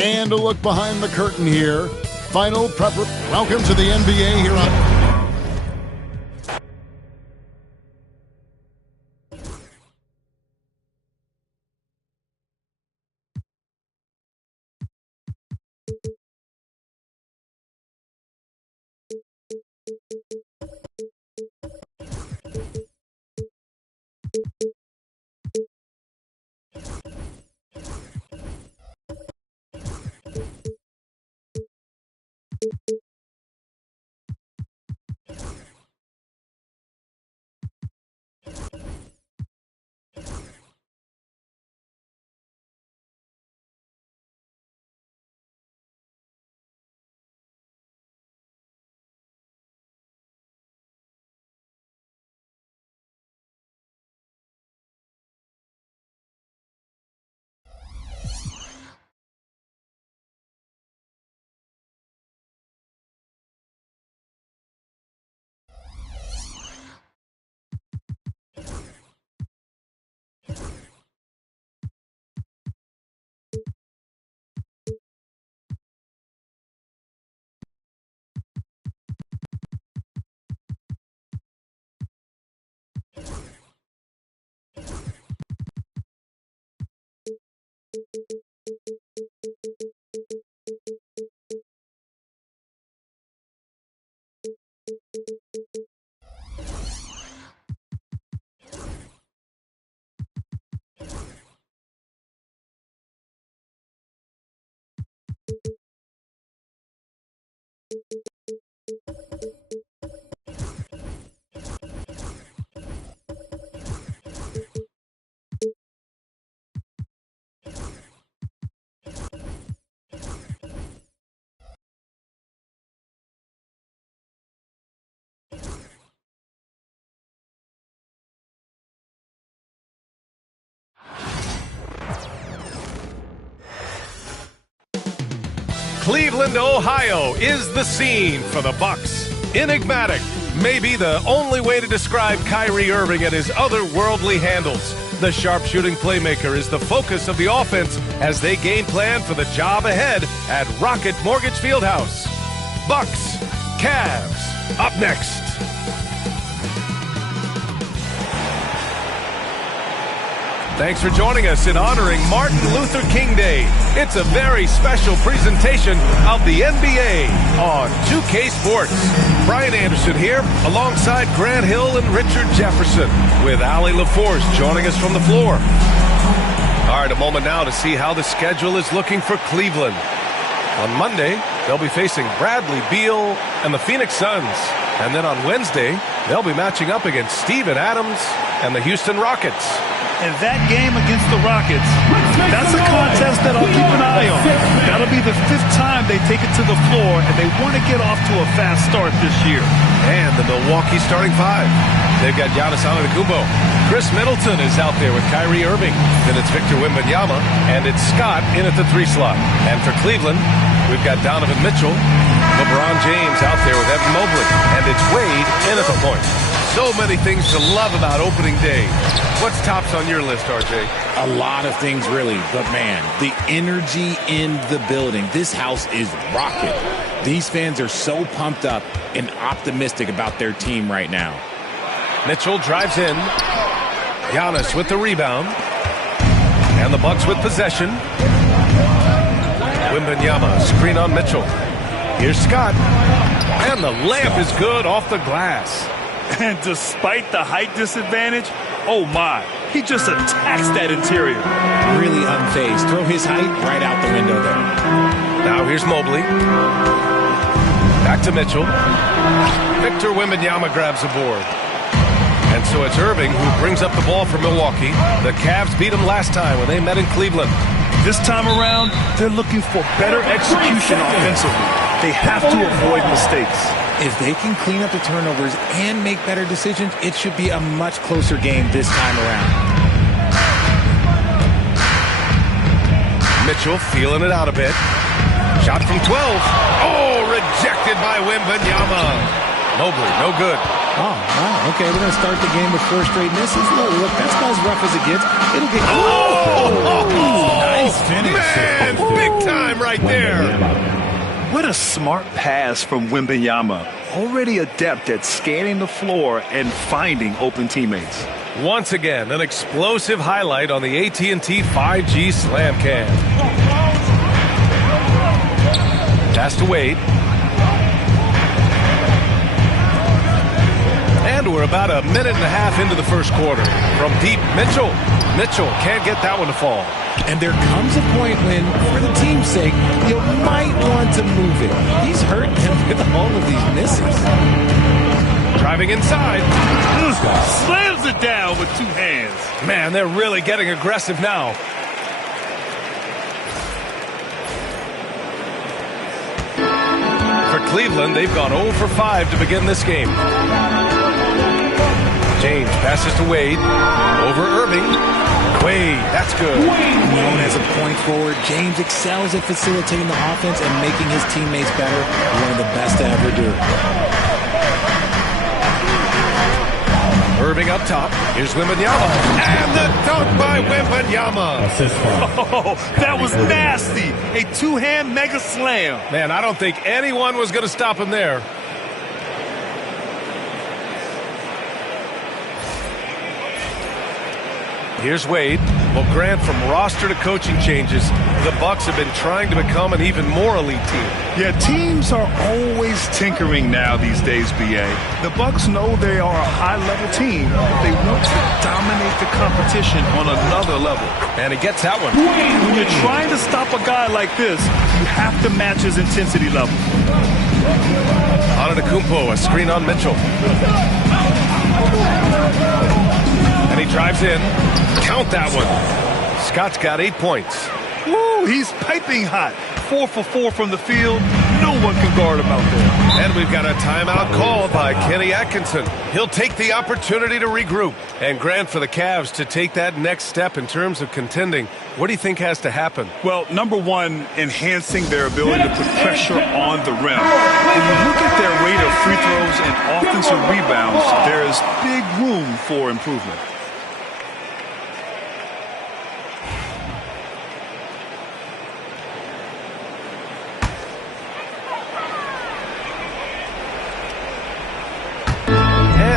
And a look behind the curtain here. Final prepper. Welcome to the NBA here on... Cleveland, Ohio is the scene for the Bucks. Enigmatic may be the only way to describe Kyrie Irving and his otherworldly handles. The sharpshooting playmaker is the focus of the offense as they game plan for the job ahead at Rocket Mortgage Fieldhouse. Bucks, Cavs, up next. Thanks for joining us in honoring Martin Luther King Day. It's a very special presentation of the NBA on 2K Sports. Brian Anderson here alongside Grant Hill and Richard Jefferson with Allie LaForce joining us from the floor. All right, a moment now to see how the schedule is looking for Cleveland. On Monday, they'll be facing Bradley Beal and the Phoenix Suns. And then on Wednesday, they'll be matching up against Steven Adams and the Houston Rockets. And that game against the Rockets, that's a contest that I'll keep an eye on. That'll be the 5th time they take it to the floor, and they want to get off to a fast start this year. And the Milwaukee starting 5. They've got Giannis Antetokounmpo. Chris Middleton is out there with Kyrie Irving. Then it's Victor Wembanyama, and it's Scott in at the 3 slot. And for Cleveland, we've got Donovan Mitchell, LeBron James out there with Evan Mobley, and it's Wade in at the point. So many things to love about opening day. What's tops on your list, RJ? A lot of things, really. But, man, the energy in the building. This house is rocking. These fans are so pumped up and optimistic about their team right now. Mitchell drives in. Giannis with the rebound. And the Bucks with possession. Wembanyama, screen on Mitchell. Here's Scott. And the layup is good off the glass. And despite the height disadvantage, oh my, he just attacks that interior. Really unfazed. Throw his height right out the window there. Now here's Mobley. Back to Mitchell. Victor Wembanyama grabs the board. And so it's Irving who brings up the ball for Milwaukee. The Cavs beat him last time when they met in Cleveland. This time around, they're looking for better execution offensively. They have to avoid mistakes. If they can clean up the turnovers and make better decisions, it should be a much closer game this time around. Mitchell feeling it out a bit. Shot from 12. Oh, rejected by Wembanyama. Mobley, no good. Oh, wow. Okay, we're going to start the game with 4 straight misses. Look, that's about as rough as it gets. It'll get... Oh! Nice finish. Man, big time right there. What a smart pass from Wembanyama. Already adept at scanning the floor and finding open teammates. Once again, an explosive highlight on the AT&T 5G Slam Cam. Pass to Wade. And we're about a minute and a half into the first quarter. From deep, Mitchell. Mitchell can't get that one to fall. And there comes a point when, for the team's sake, you might want to move it. He's hurt him with all of these misses. Driving inside. Slams it down with two hands. Man, they're really getting aggressive now. For Cleveland, they've gone 0 for 5 to begin this game. James passes to Wade. Over Irving. Wade, that's good. Known as a point forward, James excels at facilitating the offense and making his teammates better. One of the best to ever do it. Irving up top. Here's Wembanyama. And the dunk by Wembanyama. Oh, that was nasty. A two-hand mega slam. Man, I don't think anyone was going to stop him there. Here's Wade. Well, Grant, from roster to coaching changes, the Bucks have been trying to become an even more elite team. Yeah, teams are always tinkering now these days, B.A. The Bucks know they are a high-level team. They want to dominate the competition on another level. And he gets that one. When you're trying to stop a guy like this, you have to match his intensity level. Antetokounmpo, a screen on Mitchell. And he drives in. Count that one. Scott's got 8 points. Woo, he's piping hot. 4 for 4 from the field. No one can guard him out there. And we've got a timeout called by Kenny Atkinson. He'll take the opportunity to regroup. And Grant, for the Cavs to take that next step in terms of contending, what do you think has to happen? Well, number one, enhancing their ability to put pressure on the rim. When you look at their rate of free throws and offensive rebounds, there is big room for improvement.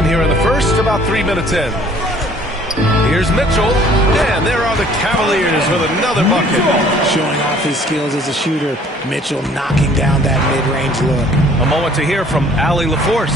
Here in the first, about 3 minutes in. Here's Mitchell, and there are the Cavaliers with another bucket. Showing off his skills as a shooter. Mitchell knocking down that mid-range look. A moment to hear from Allie LaForce.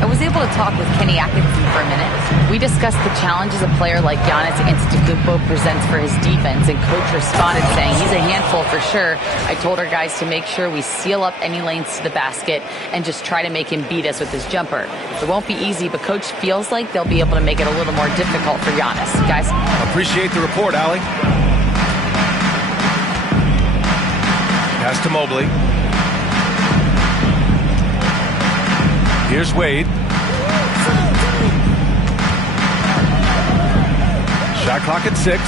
I was able to talk with Kenny Atkinson for a minute. We discussed the challenges a player like Giannis Antetokounmpo presents for his defense, and Coach responded saying he's a handful for sure. I told our guys to make sure we seal up any lanes to the basket and just try to make him beat us with his jumper. It won't be easy, but Coach feels like they'll be able to make it a little more difficult for Giannis. Guys? Appreciate the report, Allie. Pass to Mobley. Here's Wade. Shot clock at 6.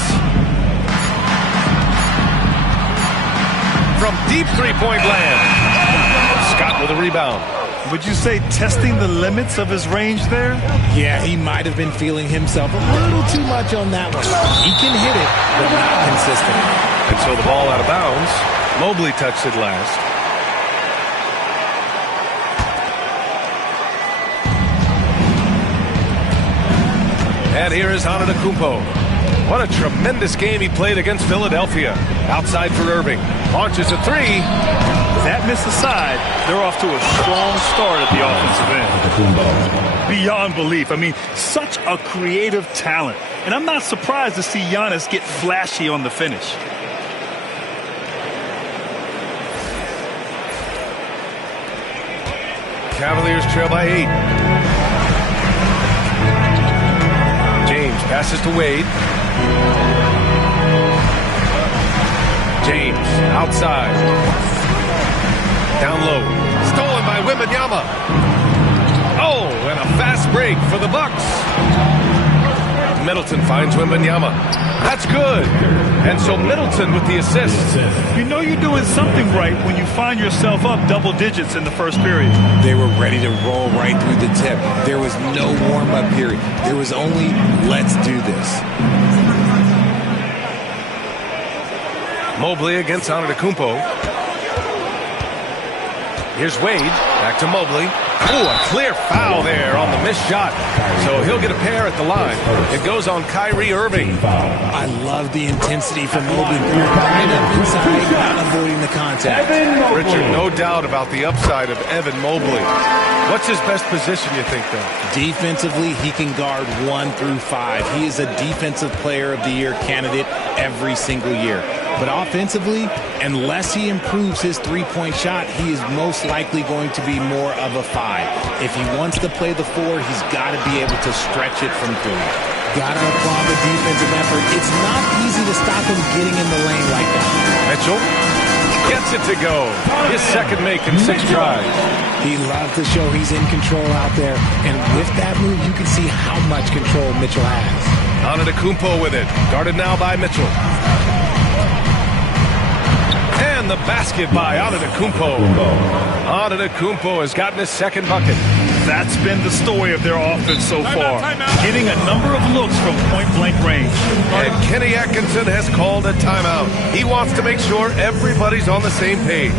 From deep three-point land. Scott with a rebound. Would you say testing the limits of his range there? Yeah, he might have been feeling himself a little too much on that one. He can hit it, but not consistently. And so the ball out of bounds. Mobley touched it last. And here is Antetokounmpo. What a tremendous game he played against Philadelphia. Outside for Irving. Launches a 3. That missed aside, they're off to a strong start at the offensive end. Beyond belief. I mean, such a creative talent. And I'm not surprised to see Giannis get flashy on the finish. Cavaliers trail by 8. James passes to Wade. James outside. Down low. Stolen by Wembanyama. Oh, and a fast break for the Bucks. Middleton finds Wembanyama. That's good. And so Middleton with the assist. You know you're doing something right when you find yourself up double digits in the first period. They were ready to roll right through the tip. There was no warm-up period. There was only, let's do this. Mobley against Antetokounmpo. Here's Wade, back to Mobley. Ooh, a clear foul there on the missed shot. So he'll get a pair at the line. It goes on Kyrie Irving. I love the intensity from Mobley. Right up inside, not avoiding the contact. Richard, no doubt about the upside of Evan Mobley. What's his best position, you think, though? Defensively, he can guard 1 through 5. He is a Defensive Player of the Year candidate every single year. But offensively, unless he improves his three-point shot, he is most likely going to be more of a 5. If he wants to play the 4, he's got to be able to stretch it from 3. Got to applaud the defensive effort. It's not easy to stop him getting in the lane like that. Mitchell gets it to go. His second make in 6 tries. He loves to show he's in control out there. And with that move, you can see how much control Mitchell has. Antetokounmpo with it. Guarded now by Mitchell. And the basket by Antetokounmpo. Antetokounmpo has gotten his second bucket. That's been the story of their offense so far. Getting a number of looks from point-blank range. And Kenny Atkinson has called a timeout. He wants to make sure everybody's on the same page.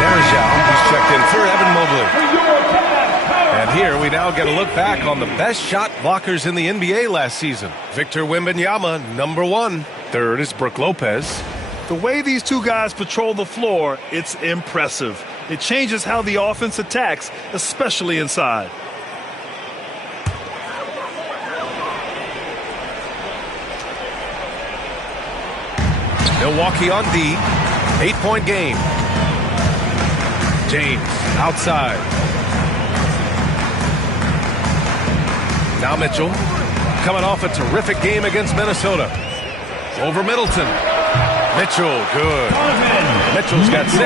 There's Zhao. He's checked in for Evan Mobley. And here we now get a look back on the best shot blockers in the NBA last season. Victor Wembanyama, number 1. Third is Brook Lopez. The way these two guys patrol the floor, it's impressive. It changes how the offense attacks, especially inside. Milwaukee on D. 8-point game. James outside. Now Mitchell coming off a terrific game against Minnesota. Over Middleton. Mitchell, good. Mitchell's got 6.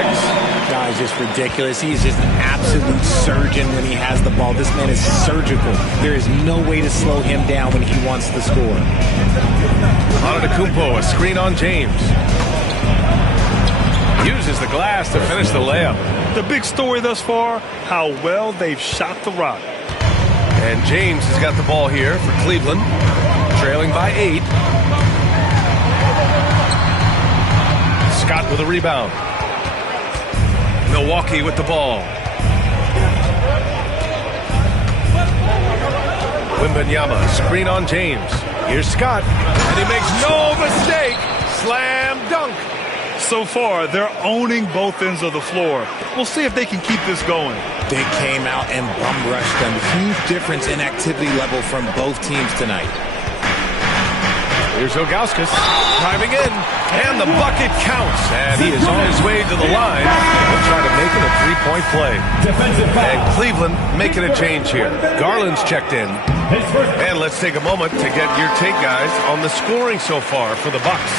Guy's just ridiculous. He's just an absolute surgeon when he has the ball. This man is surgical. There is no way to slow him down when he wants to score. Antetokounmpo, a screen on James. Uses the glass to finish the layup. The big story thus far, how well they've shot the rock. And James has got the ball here for Cleveland, trailing by 8. Scott with a rebound. Milwaukee with the ball. Wembanyama, screen on James. Here's Scott, and he makes no mistake. Slam dunk. So far, they're owning both ends of the floor. We'll see if they can keep this going. They came out and bum rushed them. Huge difference in activity level from both teams tonight. Here's Ilgauskas driving in, and the bucket counts. And he is on his way to the line. He'll try to make it a 3-point play. And Cleveland making a change here. Garland's checked in. And let's take a moment to get your take, guys, on the scoring so far for the Bucks.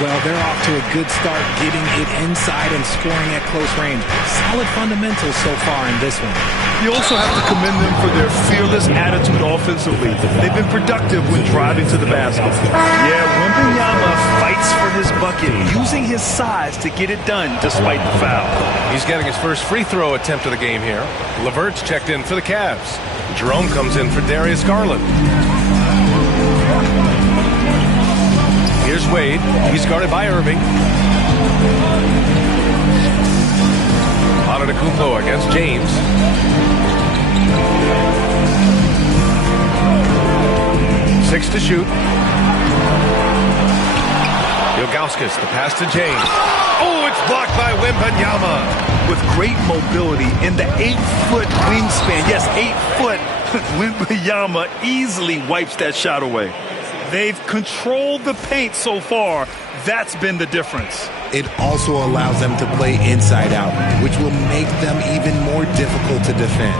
Well, they're off to a good start, getting it inside and scoring at close range. Solid fundamentals so far in this one. You also have to commend them for their fearless attitude offensively. They've been productive when driving to the basket. Yeah, Wembanyama fights for his bucket, using his size to get it done despite the foul. He's getting his first free throw attempt of the game here. LeVert's checked in for the Cavs. Jerome comes in for Darius Garland. Here's Wade. He's guarded by Irving. Antetokounmpo against James. Six to shoot. Ilgauskas, the pass to James. Oh, it's blocked by Wembanyama. With great mobility in the 8-foot wingspan. Yes, 8 foot. Wembanyama easily wipes that shot away. They've controlled the paint so far. That's been the difference. It also allows them to play inside out, which will make them even more difficult to defend.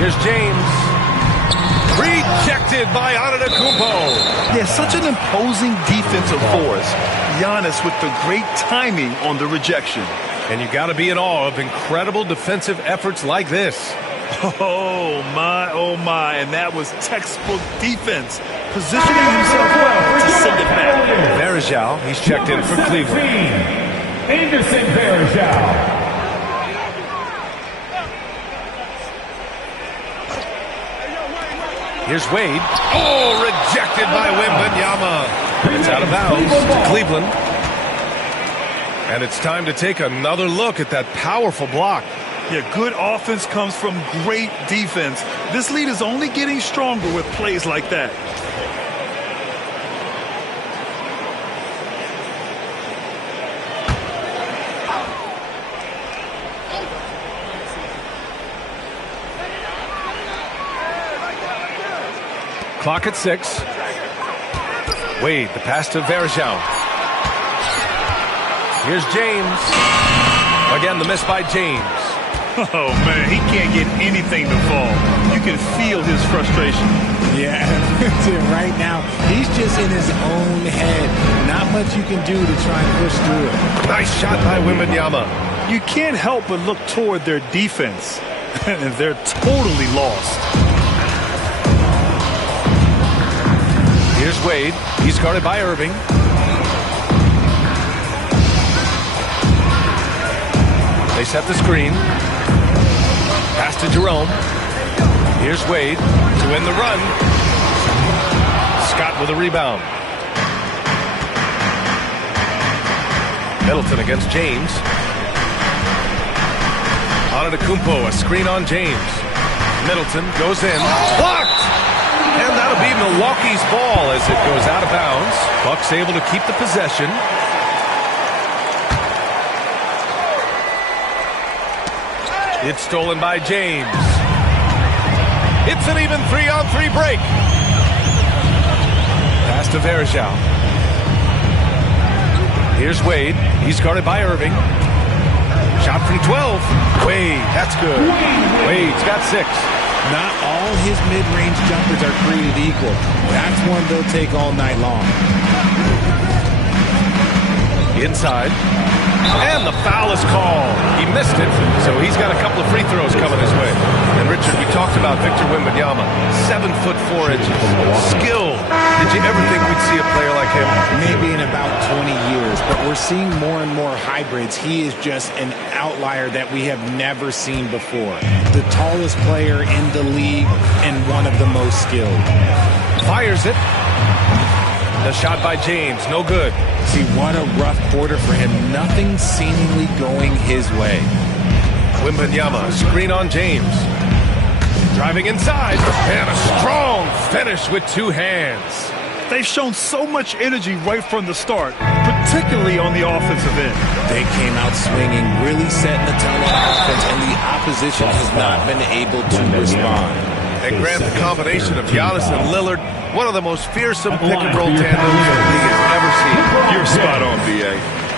Here's James. Rejected by Antetokounmpo. Yeah, such an imposing defensive force. Giannis with the great timing on the rejection. And you got to be in awe of incredible defensive efforts like this. Oh my, and that was textbook defense. Positioning himself well to send it back. Varejao, he's checked in for Cleveland. Anderson Varejao. Here's Wade. Oh, rejected by Wembanyama. It's out of bounds to Cleveland. And it's time to take another look at that powerful block. Yeah, good offense comes from great defense. This lead is only getting stronger with plays like that. Clock at 6. Wade, the pass to Verjao. Here's James. Again, the miss by James. Oh, man, he can't get anything to fall. You can feel his frustration. Yeah, right now, he's just in his own head. Not much you can do to try and push through it. Nice shot by Wembanyama. You can't help but look toward their defense. They're totally lost. Here's Wade. He's guarded by Irving. They set the screen. Pass to Jerome. Here's Wade to win the run. Scott with a rebound. Middleton against James. Antetokounmpo, a screen on James. Middleton goes in. Blocked! And that'll be Milwaukee's ball as it goes out of bounds. Bucks able to keep the possession. It's stolen by James. It's an even 3-on-3 break. Pass to Verjao. Here's Wade. He's guarded by Irving. Shot from 12. Wade, that's good. Wade's got 6. Not all his mid-range jumpers are created equal. That's one they'll take all night long. Inside. And the foul is called. He missed it, so he's got a couple of free throws coming his way. And Richard, we talked about Victor Wembanyama, 7 foot 4 inches. Skill. Did you ever think we'd see a player like him? Maybe in about 20 years, but we're seeing more and more hybrids. He is just an outlier that we have never seen before. The tallest player in the league and one of the most skilled. Fires it. The shot by James, no good. See, what a rough quarter for him. Nothing seemingly going his way. Wembanyama, screen on James. Driving inside, and a strong finish with 2 hands. They've shown so much energy right from the start, particularly on the offensive end. They came out swinging, really setting the tone on offense, and the opposition has not been able to respond. And grant the combination of Giannis and Lillard, one of the most fearsome pick-and-roll tandems the league has ever seen. You're spot on, B.A.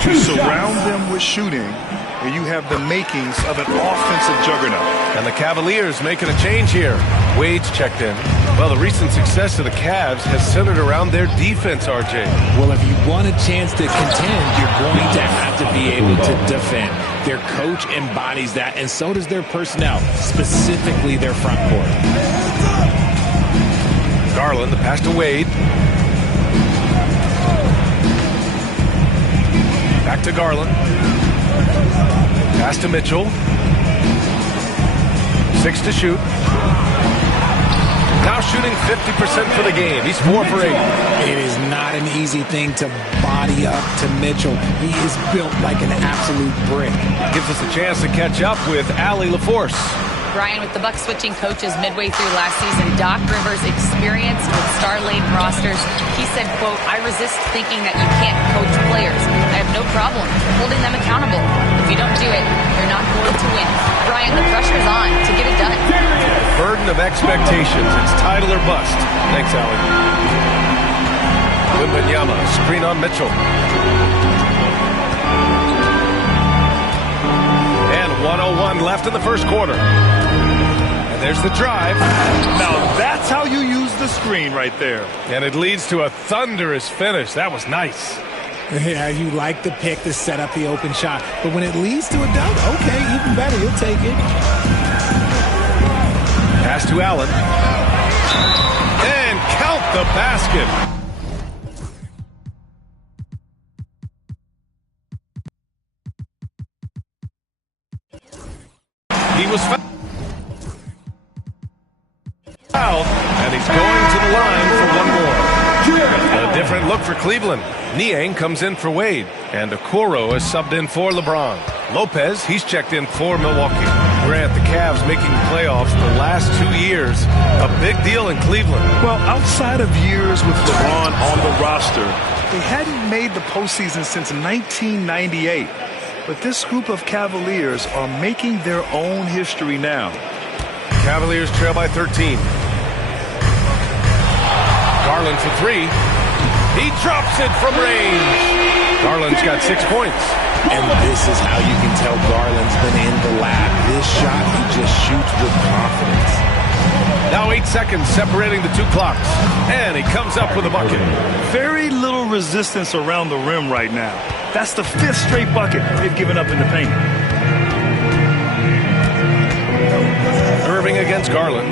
You surround them with shooting, and you have the makings of an offensive juggernaut. And the Cavaliers making a change here. Wade's checked in. Well, the recent success of the Cavs has centered around their defense, RJ. Well, if you want a chance to contend, you're going to have to be able to defend. Their coach embodies that, and so does their personnel, specifically their front court. Garland, the pass to Wade. Back to Garland. Pass to Mitchell. 6 to shoot. Now shooting 50% for the game. He's 4 for 8. It is not an easy thing to body up to Mitchell. He is built like an absolute brick. Gives us a chance to catch up with Allie LaForce. Brian, with the Bucks switching coaches midway through last season, Doc Rivers' experience with star-laden rosters, he said, quote, "I resist thinking that you can't coach players. I have no problem holding them accountable. If you don't do it, you're not going to win." Brian, the pressure's on to get it done. Burden of expectations. It's title or bust. Thanks, Allie. Wembanyama, screen on Mitchell. And 1:01 left in the first quarter. And there's the drive. Now that's how you use the screen right there. And it leads to a thunderous finish. That was nice. Yeah, you like the pick to set up the open shot. But when it leads to a dunk, okay, even better. You'll take it. Pass to Allen. And count the basket. He was fouled, and he's going look for Cleveland. Niang comes in for Wade. And Okoro is subbed in for LeBron. Lopez, he's checked in for Milwaukee. Grant, the Cavs making playoffs the last 2 years. A big deal in Cleveland. Well, outside of years with LeBron on the roster, they hadn't made the postseason since 1998. But this group of Cavaliers are making their own history now. Cavaliers trail by 13. Garland for 3. He drops it from range. Garland's got 6 points. And this is how you can tell Garland's been in the lab. This shot, he just shoots with confidence. Now 8 seconds separating the 2 clocks. And he comes up with a bucket. Very little resistance around the rim right now. That's the 5th straight bucket they've given up in the paint. Irving against Garland.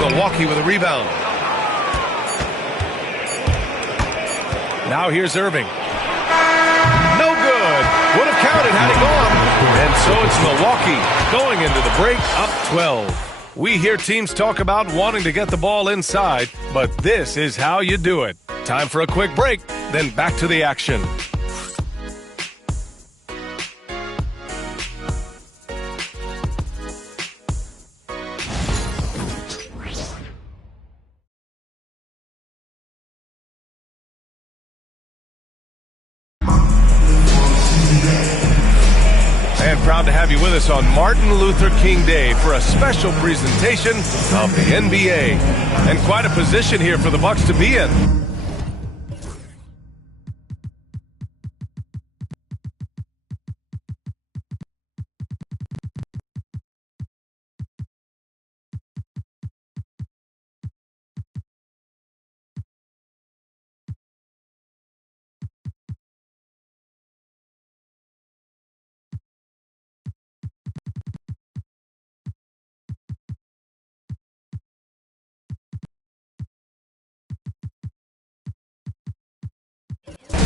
Milwaukee with a rebound. Now here's Irving. No good. Would have counted had it gone. And so it's Milwaukee going into the break up 12. We hear teams talk about wanting to get the ball inside, but this is how you do it. Time for a quick break, then back to the action. Proud to have you with us on Martin Luther King Day for a special presentation of the NBA. And quite a position here for the Bucks to be in.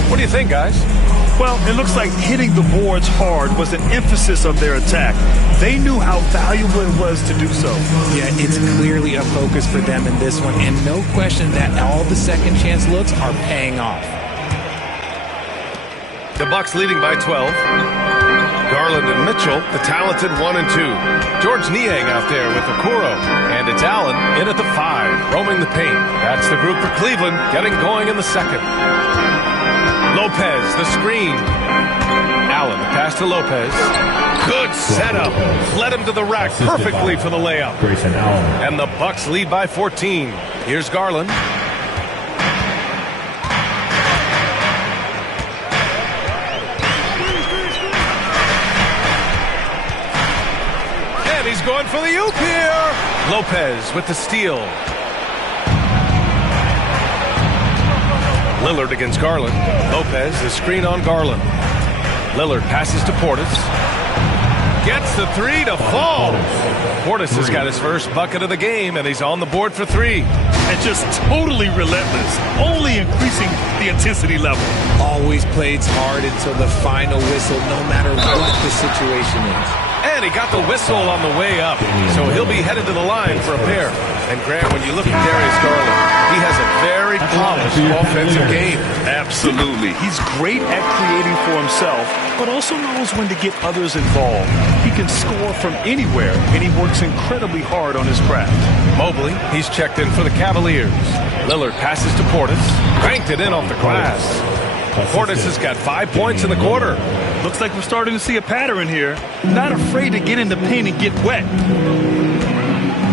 What do you think, guys? Well, it looks like hitting the boards hard was an emphasis of their attack. They knew how valuable it was to do so. Yeah, it's clearly a focus for them in this one, and no question that all the second chance looks are paying off. The Bucks leading by 12. Garland and Mitchell, the talented 1 and 2. George Niang out there with Okoro. And it's Allen in at the 5, roaming the paint. That's the group for Cleveland, getting going in the second. Lopez, the screen. Allen, the pass to Lopez. Good setup. Led him to the rack perfectly for the layup. And the Bucks lead by 14. Here's Garland. And he's going for the oop here. Lopez with the steal. Lillard against Garland. Lopez, the screen on Garland. Lillard passes to Portis. Gets the 3 to fall. Portis has got his first bucket of the game, and he's on the board for 3. And just totally relentless, only increasing the intensity level. Always plays hard until the final whistle, no matter what the situation is. And he got the whistle on the way up, so he'll be headed to the line for a pair. And Grant, when you look at Darius Garland, he has a very polished offensive game. Absolutely. He's great at creating for himself, but also knows when to get others involved. He can score from anywhere, and he works incredibly hard on his craft. Mobley, he's checked in for the Cavaliers. Lillard passes to Portis. Banked it in off the glass. Portis has got 5 points in the quarter. Looks like we're starting to see a pattern here. Not afraid to get in the paint and get wet.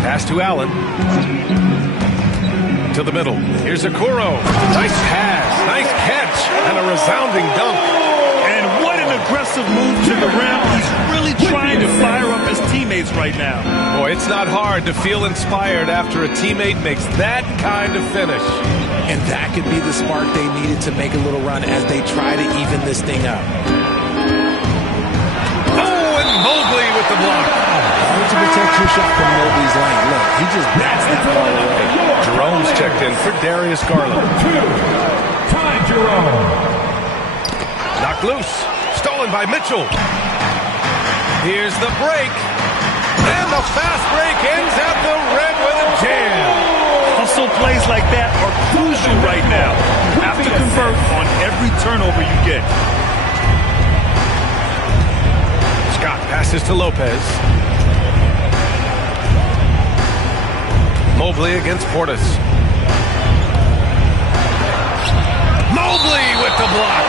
Pass to Allen. To the middle. Here's Okoro. Nice pass. Nice catch. And a resounding dunk. And what an aggressive move to the rim. He's really trying to fire up his teammates right now. Boy, it's not hard to feel inspired after a teammate makes that kind of finish. And that could be the spark they needed to make a little run as they try to even this thing up. Oh, and Mobley with the block. Hard to protect your shot from Mobley's lane. Look, he just bats that ball away. Jerome's checked in for Darius Garland. Ty Jerome. Knocked loose. Stolen by Mitchell. Here's the break. the fast break ends at the rim with a jam. Hustle plays like that are crucial right now. You have to convert on every turnover you get. Scott passes to Lopez. Mobley against Portis. Mobley with the block.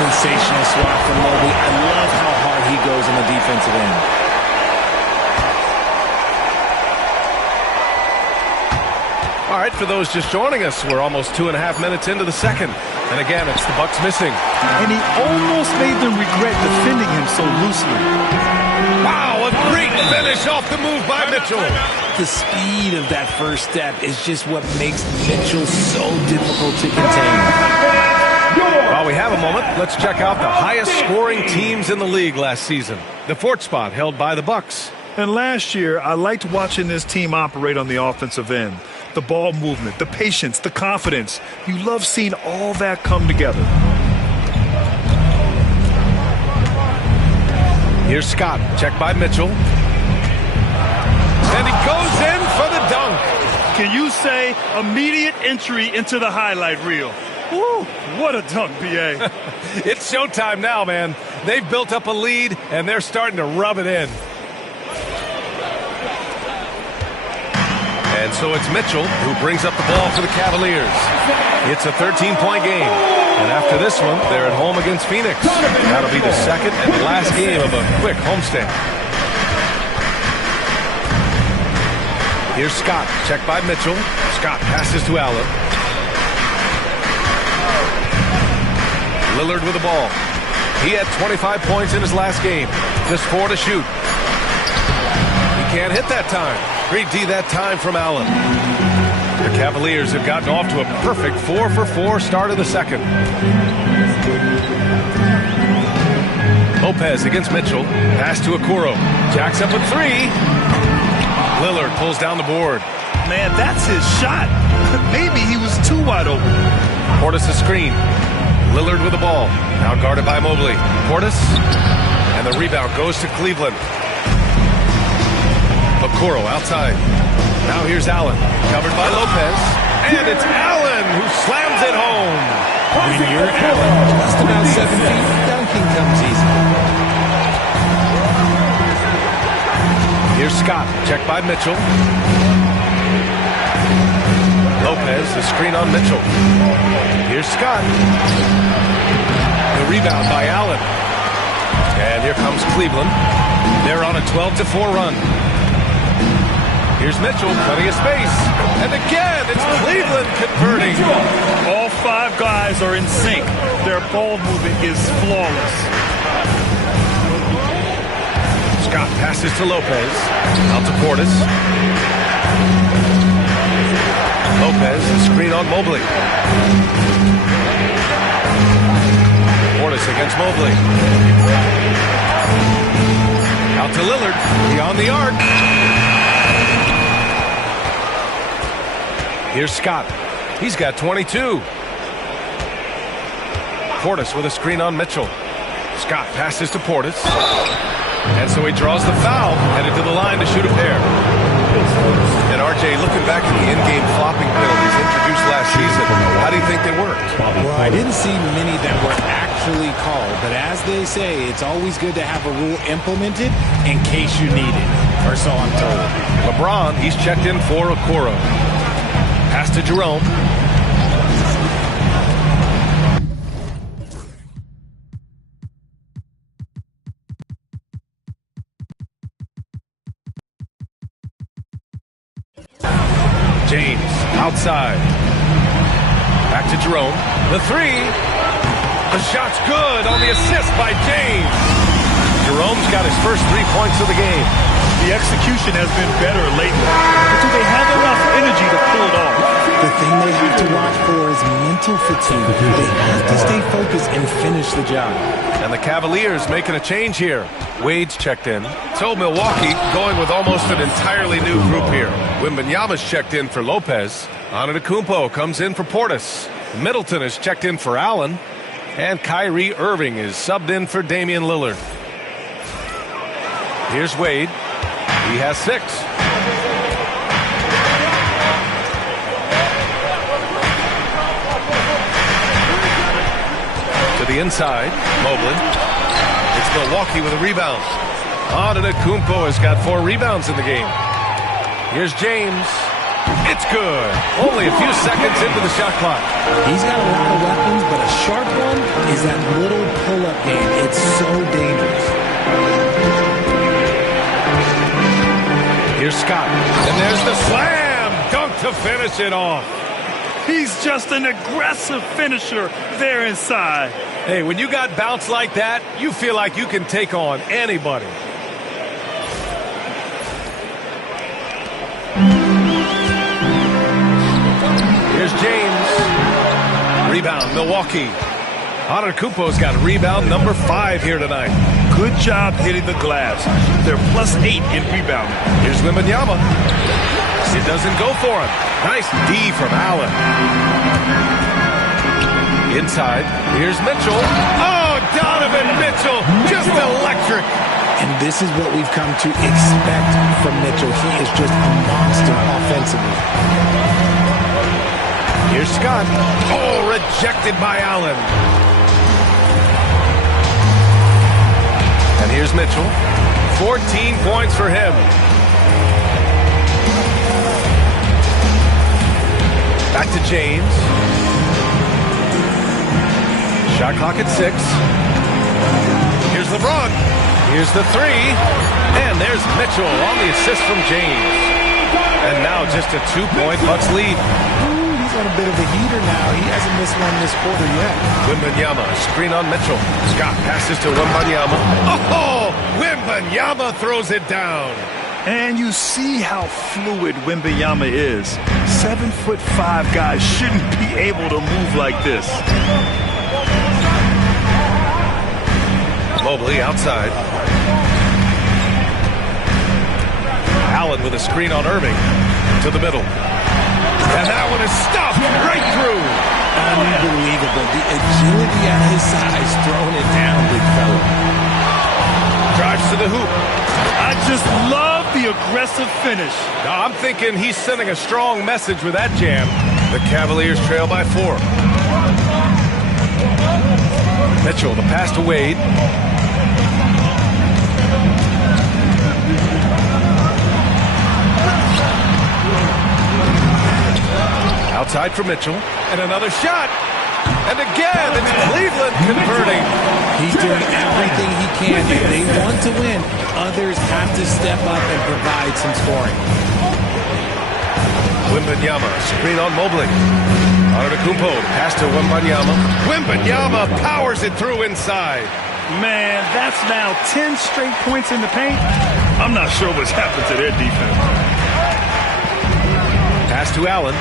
Sensational swat from Mobley. I love how hard he goes on the defensive end. All right, for those just joining us, we're almost 2.5 minutes into the second. And again, it's the Bucks missing. And he almost made them regret defending him so loosely. Wow, a great finish off the move by Mitchell. The speed of that first step is just what makes Mitchell so difficult to contain. While we have a moment, let's check out the highest scoring teams in the league last season. The 4th spot held by the Bucks. And last year, I liked watching this team operate on the offensive end. The ball movement, the patience, the confidence. You love seeing all that come together. Here's Scott, checked by Mitchell. And he goes in for the dunk. Can you say immediate entry into the highlight reel? Woo, what a dunk, BA. It's showtime now, man. They've built up a lead, and they're starting to rub it in. And so it's Mitchell who brings up the ball for the Cavaliers. It's a 13-point game. And after this one, they're at home against Phoenix. That'll be the second and last game of a quick homestand. Here's Scott, checked by Mitchell. Scott passes to Allen. Lillard with the ball. He had 25 points in his last game. Just 4 to shoot. He can't hit that time. Great D that time from Allen. The Cavaliers have gotten off to a perfect 4-for-4 start of the second. Lopez against Mitchell. Pass to Okoro. Jacks up a 3. Lillard pulls down the board. Man, that's his shot. Maybe he was too wide open. Portis a screen. Lillard with the ball. Now guarded by Mobley. Portis. And the rebound goes to Cleveland. Okoro outside. Now here's Allen. Covered by Lopez. And it's Allen who slams it home. When you're Allen, just about 7 feet, dunking comes easy. Here's Scott. Checked by Mitchell. Lopez, the screen on Mitchell. Here's Scott. The rebound by Allen. And here comes Cleveland. They're on a 12-4 run. Here's Mitchell, plenty of space. And again, it's Cleveland converting. All 5 guys are in sync. Their ball movement is flawless. Scott passes to Lopez. Out to Portis. Lopez, the screen on Mobley. Portis against Mobley. Out to Lillard. Beyond the arc. Here's Scott. He's got 22. Portis with a screen on Mitchell. Scott passes to Portis. And so he draws the foul, headed to the line to shoot a pair. And RJ, looking back at the in-game flopping penalties introduced last season, how do you think they worked? Well, I didn't see many that were actually called, but as they say, it's always good to have a rule implemented in case you need it, or so I'm told. LeBron, he's checked in for Okoro. Pass to Jerome. James, outside. Back to Jerome. The 3. The shot's good on the assist by James. Jerome's got his first 3 points of the game. The execution has been better lately. But do they have enough energy to pull it off? The thing they have to watch for is mental fatigue. They have to stay focused and finish the job. And the Cavaliers making a change here. Wade's checked in. So Milwaukee going with almost an entirely new group here. Wembanyama's checked in for Lopez. Antetokounmpo comes in for Portis. Middleton is checked in for Allen. And Kyrie Irving is subbed in for Damian Lillard. Here's Wade. He has 6. To the inside, Mobley. It's Milwaukee with a rebound. Antetokounmpo has got 4 rebounds in the game. Here's James. It's good. Only a few seconds into the shot clock. He's got a lot of weapons, but a sharp one is that little pull-up game. It's so dangerous. Here's Scott. And there's the slam dunk to finish it off. He's just an aggressive finisher there inside. Hey, when you got bounce like that, you feel like you can take on anybody. Here's James. Rebound, Milwaukee. Antetokounmpo's got rebound number 5 here tonight. Good job hitting the glass. They're +8 in rebounding. Here's Wembanyama. It doesn't go for him. Nice D from Allen. Inside, here's Mitchell. Oh, Donovan Mitchell, just electric. And this is what we've come to expect from Mitchell. He is just a monster offensively. Here's Scott. Oh, rejected by Allen. And here's Mitchell. 14 points for him. Back to James. Shot clock at 6. Here's LeBron. Here's the 3. And there's Mitchell on the assist from James. And now just a 2-point Bucks lead. He's on a bit of a heater now. He hasn't missed one this quarter yet. Wembanyama, screen on Mitchell. Scott passes to Wembanyama. Oh, Wembanyama throws it down. And you see how fluid Wembanyama is. 7'5" guys shouldn't be able to move like this. Mobley outside. Allen with a screen on Irving. To the middle. And that one is stuffed right through. Unbelievable. The agility at his size, throwing it down, big fella. Drives to the hoop. I just love the aggressive finish. Now, I'm thinking he's sending a strong message with that jam. The Cavaliers trail by 4. Mitchell, the pass to Wade. Outside for Mitchell. And another shot. And again, it's Cleveland converting. He's doing everything he can. If they want to win, others have to step up and provide some scoring. Wembanyama, screen on Mobley. Antetokounmpo, pass to Wembanyama. Wembanyama powers it through inside. Man, that's now 10 straight points in the paint. I'm not sure what's happened to their defense. Pass to Allen.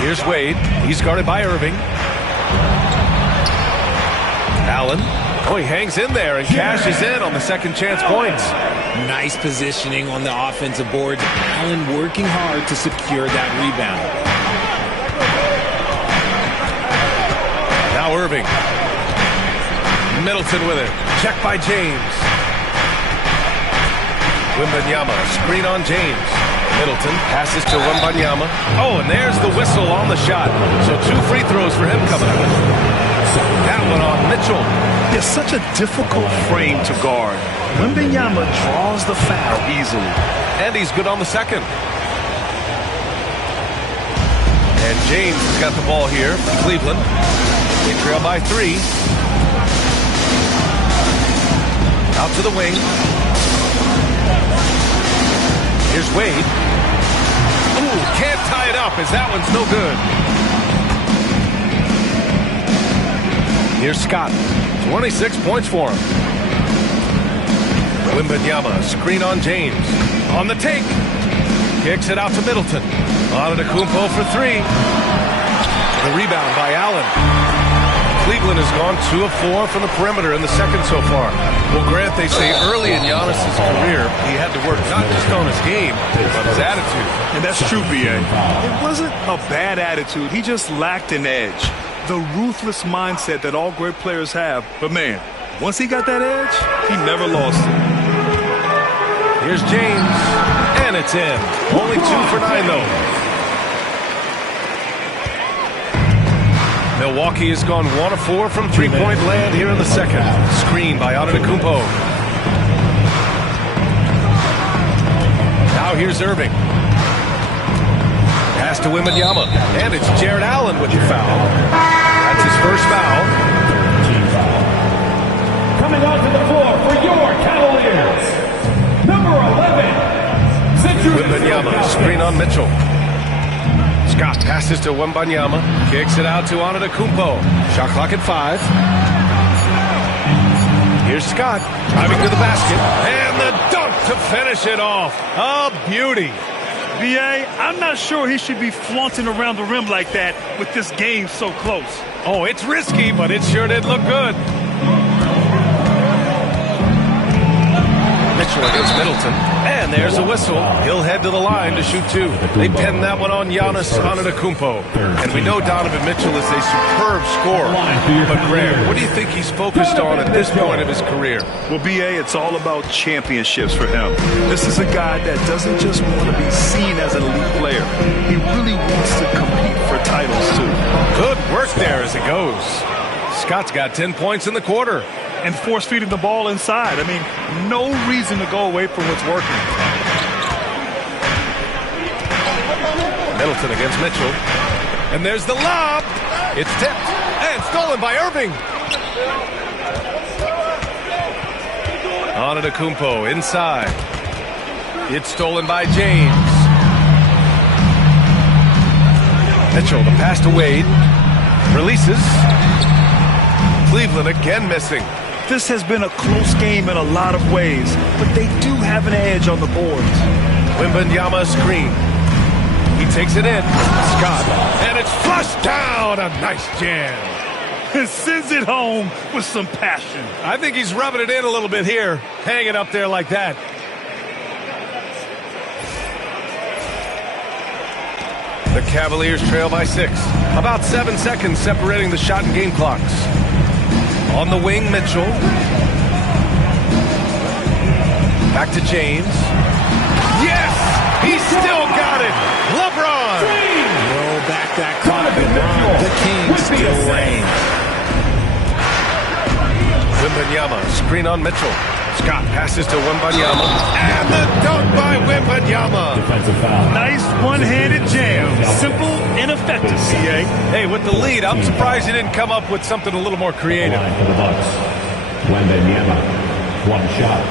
Here's Wade. He's guarded by Irving. Allen. Oh, he hangs in there and cashes in on the second chance points. Nice positioning on the offensive boards. Allen working hard to secure that rebound. Now Irving. Middleton with it. Check by James. Wembanyama, screen on James. Middleton passes to Wembanyama. Oh, and there's the whistle on the shot. So 2 free throws for him coming up. That one on Mitchell. It's such a difficult frame to guard. Wembanyama draws the foul easily. And he's good on the second. And James has got the ball here for Cleveland. They trail by 3. Out to the wing. Here's Wade. Ooh, can't tie it up as that one's no good. Here's Scott. 26 points for him. Wembanyama, screen on James. On the take. Kicks it out to Middleton. Antetokounmpo for 3. The rebound by Allen. Cleveland has gone 2 of 4 from the perimeter in the second so far. Well, Grant, they say early in Giannis' career, he had to work not just on his game, but his attitude. And that's true, B.A. It wasn't a bad attitude. He just lacked an edge. The ruthless mindset that all great players have. But, man, Once he got that edge, he never lost it. Here's James, and it's in. Only 2 for 9, though. Milwaukee has gone 1 of 4 from three-point land here in the second. Screen by Antetokounmpo. Now here's Irving. Pass to Wembanyama, and it's Jared Allen with the foul. That's his first foul. Coming onto the floor for your Cavaliers, number 11, Wembanyama, screen on Mitchell. Scott passes to Wembanyama, kicks it out to Antetokounmpo. Shot clock at 5. Here's Scott, driving to the basket, and the dunk to finish it off. A beauty. B.A., I'm not sure he should be flaunting around the rim like that with this game so close. Oh, it's risky, but it sure did look good. Mitchell against Middleton, and there's a whistle. He'll head to the line to shoot 2. They pinned that one on Giannis Antetokounmpo. And we know Donovan Mitchell is a superb scorer. But Graham, what do you think he's focused on at this point of his career? Well, B.A., it's all about championships for him. This is a guy that doesn't just want to be seen as an elite player. He really wants to compete for titles, too. Good work there as it goes. Scott's got 10 points in the quarter. And force-feeding the ball inside. I mean, no reason to go away from what's working. Middleton against Mitchell. And there's the lob. It's tipped and stolen by Irving. Antetokounmpo inside. It's stolen by James. Mitchell, the pass to Wade. Releases. Cleveland again missing. This has been a close game in a lot of ways, but they do have an edge on the boards. Wembanyama screen. He takes it in. Scott. And it's flushed down. A nice jam. And sends it home with some passion. I think he's rubbing it in a little bit here. Hanging up there like that. The Cavaliers trail by 6. About 7 seconds separating the shot and game clocks. On the wing, Mitchell. Back to James. Yes! He's still got it! LeBron! Roll back that clock. LeBron, the king, still reigns. Wembanyama, screen on Mitchell. Scott passes to Wembanyama. And the dunk by Wembanyama! defensive foul. Nice one-handed jam. Simple and effective, CA. Hey, with the lead, I'm surprised he didn't come up with something a little more creative. Line for the Bucks, Wembanyama, 1 shot.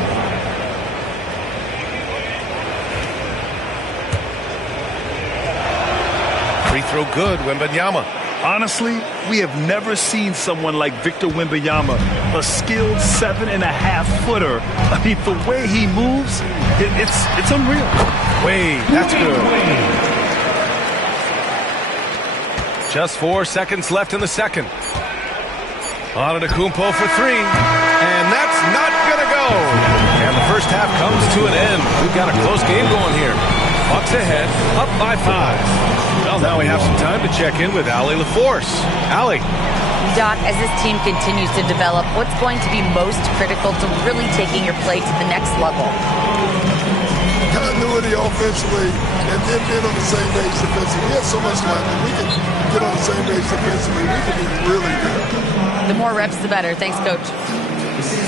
Free throw good, Wembanyama. Honestly, we have never seen someone like Victor Wembanyama, a skilled 7.5-footer. I mean, the way he moves, it's unreal. Wade, that's good. Just 4 seconds left in the second. Antetokounmpo for 3, and that's not gonna go. And the first half comes to an end. We've got a close game going here. Bucks ahead, up by 5. Well, now we have some time to check in with Allie LaForce. Allie. Doc, as this team continues to develop, what's going to be most critical to really taking your play to the next level? Continuity offensively and then being on the same page defensively. We have so much time that we can get on the same page defensively. We can be really good. The more reps, the better. Thanks, Coach.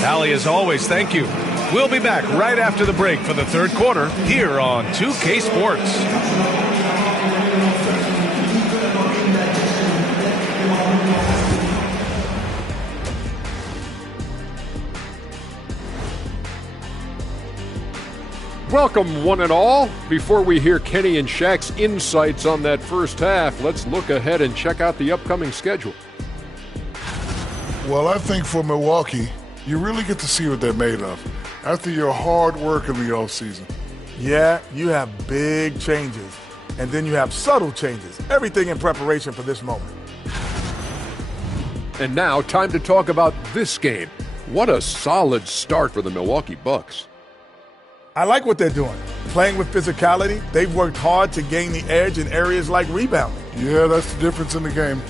Allie, as always, thank you. We'll be back right after the break for the third quarter here on 2K Sports. Welcome, one and all. Before we hear Kenny and Shaq's insights on that first half, let's look ahead and check out the upcoming schedule. Well, I think for Milwaukee, you really get to see what they're made of after your hard work in the offseason. Yeah, you have big changes, and then you have subtle changes. Everything in preparation for this moment. And now, time to talk about this game. What a solid start for the Milwaukee Bucks. I like what they're doing. Playing with physicality, they've worked hard to gain the edge in areas like rebounding. Yeah, that's the difference in the game.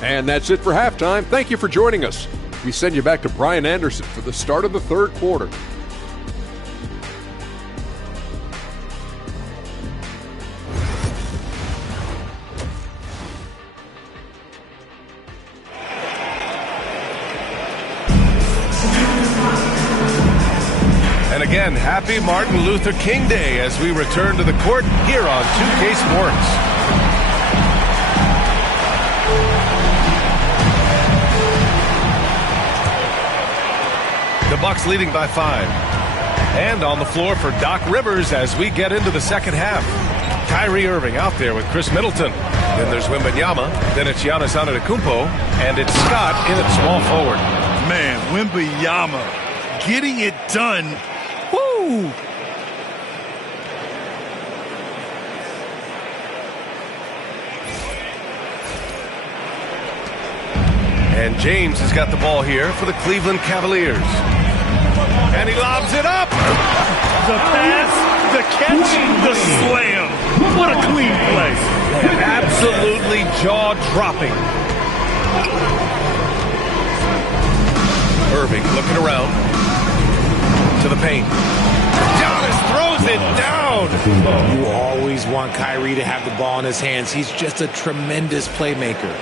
And that's it for halftime. Thank you for joining us. We send you back to Brian Anderson for the start of the third quarter. And again, happy Martin Luther King Day as we return to the court here on 2K Sports. The Bucks leading by 5. And on the floor for Doc Rivers as we get into the second half. Kyrie Irving out there with Chris Middleton. Then there's Wembanyama. Then it's Giannis Antetokounmpo. And it's Scott in at small forward. Man, Wembanyama getting it done. Woo! And James has got the ball here for the Cleveland Cavaliers. And he lobs it up. The pass, the catch, the slam. What a clean play. Absolutely jaw-dropping. Irving looking around to the paint. Giannis throws it down. You always want Kyrie to have the ball in his hands. He's just a tremendous playmaker.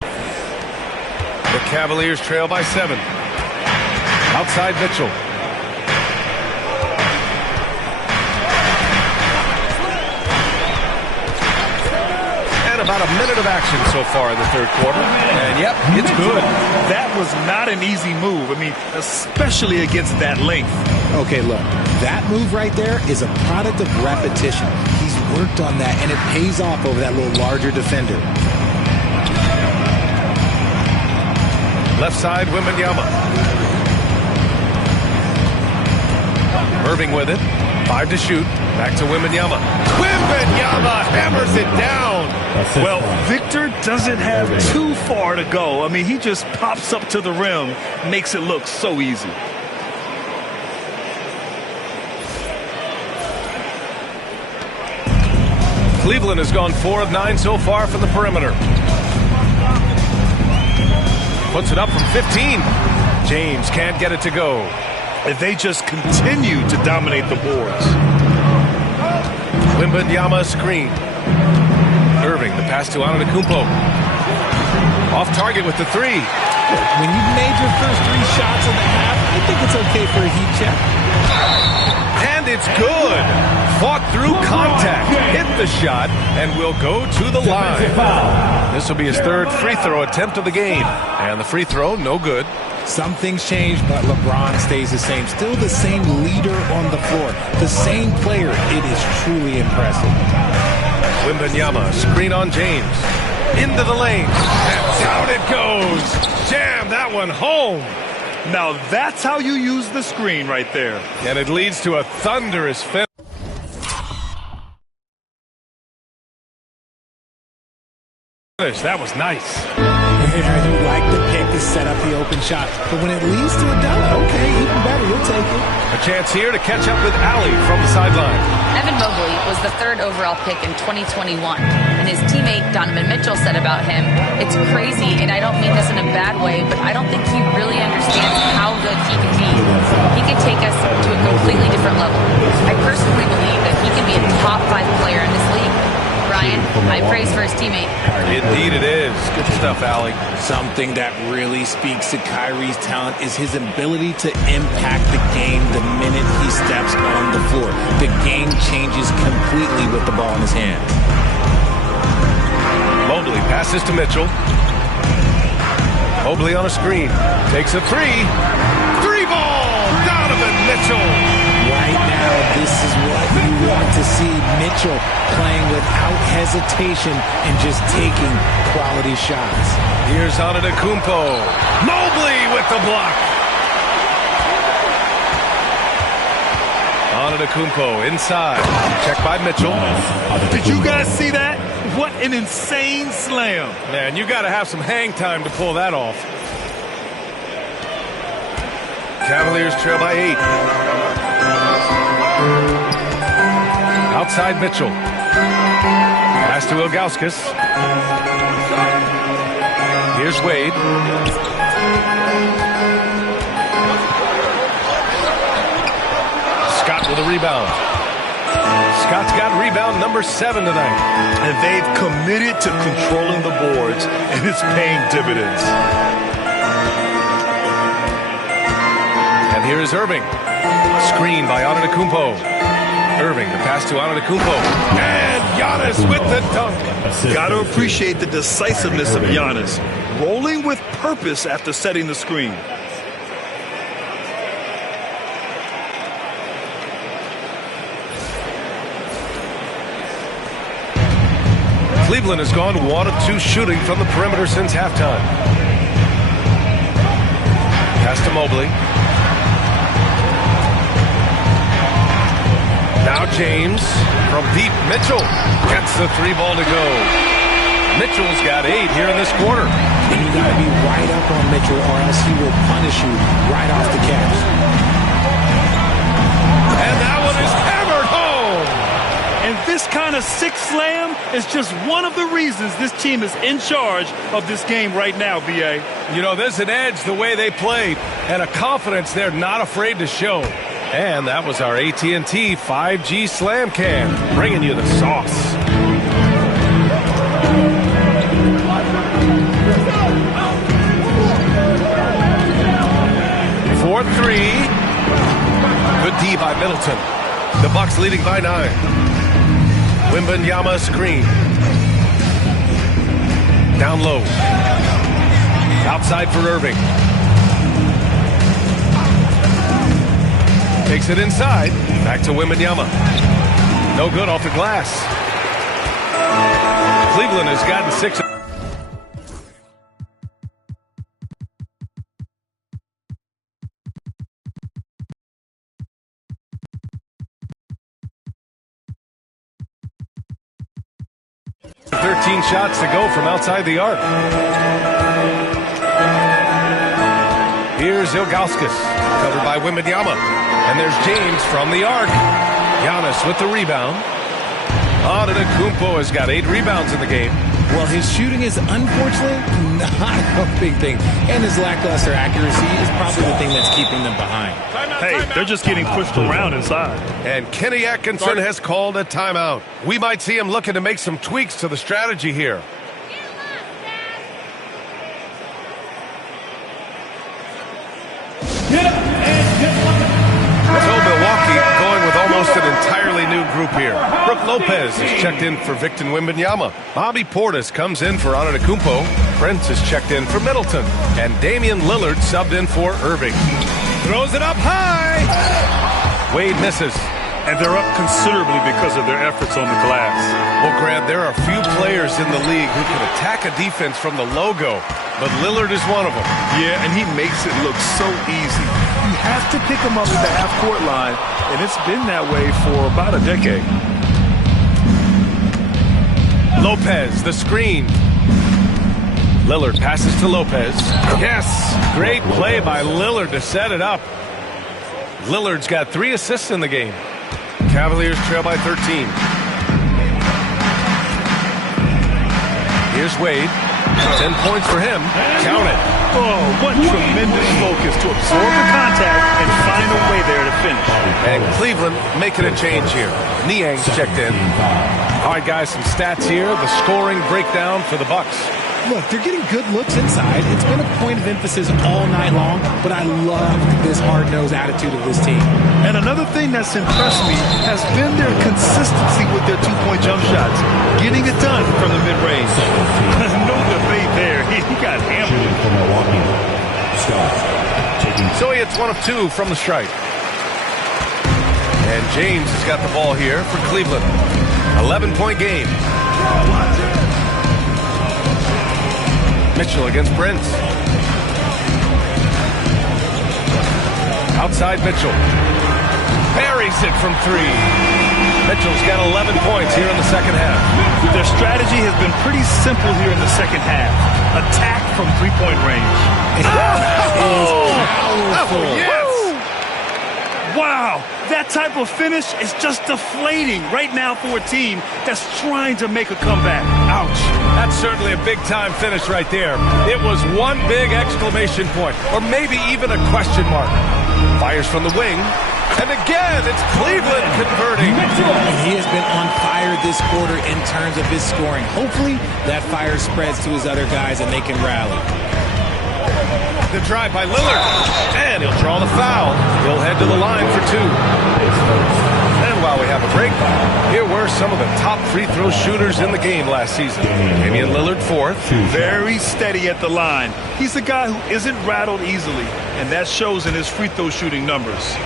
The Cavaliers trail by 7. Outside Mitchell. And about a minute of action so far in the third quarter. And yep, it's good. That was not an easy move. I mean, especially against that length. Okay, look, that move right there is a product of repetition. He's worked on that, and it pays off over that little larger defender. Left side, Wembanyama. Irving with it. 5 to shoot. Back to Wembanyama. Wembanyama hammers it down. Well, Victor doesn't have too far to go. I mean, he just pops up to the rim, makes it look so easy. Cleveland has gone 4 of 9 so far from the perimeter. Puts it up from 15. James can't get it to go. And they just continue to dominate the boards. Wembanyama screen. Irving, the pass to Antetokounmpo. Off target with the 3. When you've made your first 3 shots in the half, I think it's okay for a heat check. And it's good. Fought through contact. Hit the shot and will go to the line. This will be his 3rd free throw attempt of the game. And the free throw, no good. Some things change, but LeBron stays the same. Still the same leader on the floor. The same player. It is truly impressive. Wembanyama, screen on James. Into the lane. And down it goes. Jam that one home. Now that's how you use the screen right there. And it leads to a thunderous finish. That was nice. You like the pick to set up the open shot, but when it leads to a dunk, okay, even better, you'll take it. A chance here to catch up with Allie from the sideline. Evan Mobley was the 3rd overall pick in 2021, and his teammate Donovan Mitchell said about him, "It's crazy, and I don't mean this in a bad way, but I don't think he really understands how good he can be. He could take us to a completely different level. I personally believe that he can be a top 5 player in this league." Brian, high praise for his teammate. Indeed it is. Good stuff, Allie. Something that really speaks to Kyrie's talent is his ability to impact the game the minute he steps on the floor. The game changes completely with the ball in his hand. Mobley passes to Mitchell. Mobley on a screen. Takes a 3. 3 ball! Donovan Mitchell! Right now, this is what you want to see. Mitchell playing without hesitation and just taking quality shots. Here's Antetokounmpo. Mobley with the block. Antetokounmpo inside. Check by Mitchell. Did you guys see that? What an insane slam. Man, you got to have some hang time to pull that off. Cavaliers trail by 8. Outside Mitchell. Pass to Ilgauskas. Here's Wade. Scott with a rebound. Scott's got rebound number 7 tonight. And they've committed to controlling the boards, and it's paying dividends. And here is Irving. Screen by Antetokounmpo. Irving, the pass to Antetokounmpo. And Giannis with the dunk. Got to appreciate the decisiveness of Giannis. Rolling with purpose after setting the screen. Cleveland has gone 1 of 2 shooting from the perimeter since halftime. Pass to Mobley. Now James from deep. Mitchell gets the 3 ball to go. Mitchell's got 8 here in this quarter. And you got to be right up on Mitchell or else he will punish you right off the catch. And that one is hammered home. And this kind of 6 slam is just one of the reasons this team is in charge of this game right now, B.A. You know, there's an edge the way they played and a confidence they're not afraid to show. And that was our AT&T 5G Slam Cam, bringing you the sauce. For 3. Good D by Middleton. The Bucks leading by 9. Wembanyama screen. Down low. Outside for Irving. Takes it inside. Back to Wembanyama. No good off the glass. Cleveland has gotten 6. Shots to go from outside the arc. Here's Ilgauskas, covered by Wembanyama. And there's James from the arc. Giannis with the rebound. Antetokounmpo has got 8 rebounds in the game. Well, his shooting is unfortunately not a big thing. And his lackluster accuracy is probably the thing that's keeping them behind. Hey, they're just getting pushed around inside. And Kenny Atkinson has called a timeout. We might see him looking to make some tweaks to the strategy here. So Milwaukee going with almost an entirely new group here. Brook Lopez is checked in for Victor Wembanyama. Bobby Portis comes in for Antetokounmpo. Prince is checked in for Middleton. And Damian Lillard subbed in for Irving. Throws it up high. Wade misses. And they're up considerably because of their efforts on the glass. Well, Grant, there are few players in the league who can attack a defense from the logo, but Lillard is one of them. Yeah, and he makes it look so easy. You have to pick him up at the half-court line, and it's been that way for about a decade. Lopez, the screen. Lillard passes to Lopez. Yes, great play by Lillard to set it up. Lillard's got 3 assists in the game. Cavaliers trail by 13. Here's Wade. 10 points for him. Count it. Oh, what tremendous focus to absorb the contact and find a way there to finish. And Cleveland making a change here. Niang's checked in. All right, guys, some stats here. The scoring breakdown for the Bucks. Look, they're getting good looks inside. It's been a point of emphasis all night long, but I love this hard-nosed attitude of this team. And another thing that's impressed me has been their consistency with their two-point jump shots, getting it done from the mid-range. No debate there. He got hammered. For Milwaukee. Scott. So he hits 1 of 2 from the strike. And James has got the ball here for Cleveland. 11-point game. Mitchell against Prince. Outside Mitchell. Buries it from 3. Mitchell's got 11 points here in the second half. Their strategy has been pretty simple here in the second half. Attack from three-point range. Powerful. Yes! Wow, that type of finish is just deflating right now for a team that's trying to make a comeback. Ouch. That's certainly a big-time finish right there. It was one big exclamation point, or maybe even a question mark. Fires from the wing. And again, it's Cleveland converting. And he has been on fire this quarter in terms of his scoring. Hopefully, that fire spreads to his other guys and they can rally. The drive by Lillard. And he'll draw the foul. He'll head to the line for two. And while we have a break, here were some of the top free throw shooters in the game last season. Damian Lillard, fourth. Very steady at the line. He's a guy who isn't rattled easily, and that shows in his free throw shooting numbers.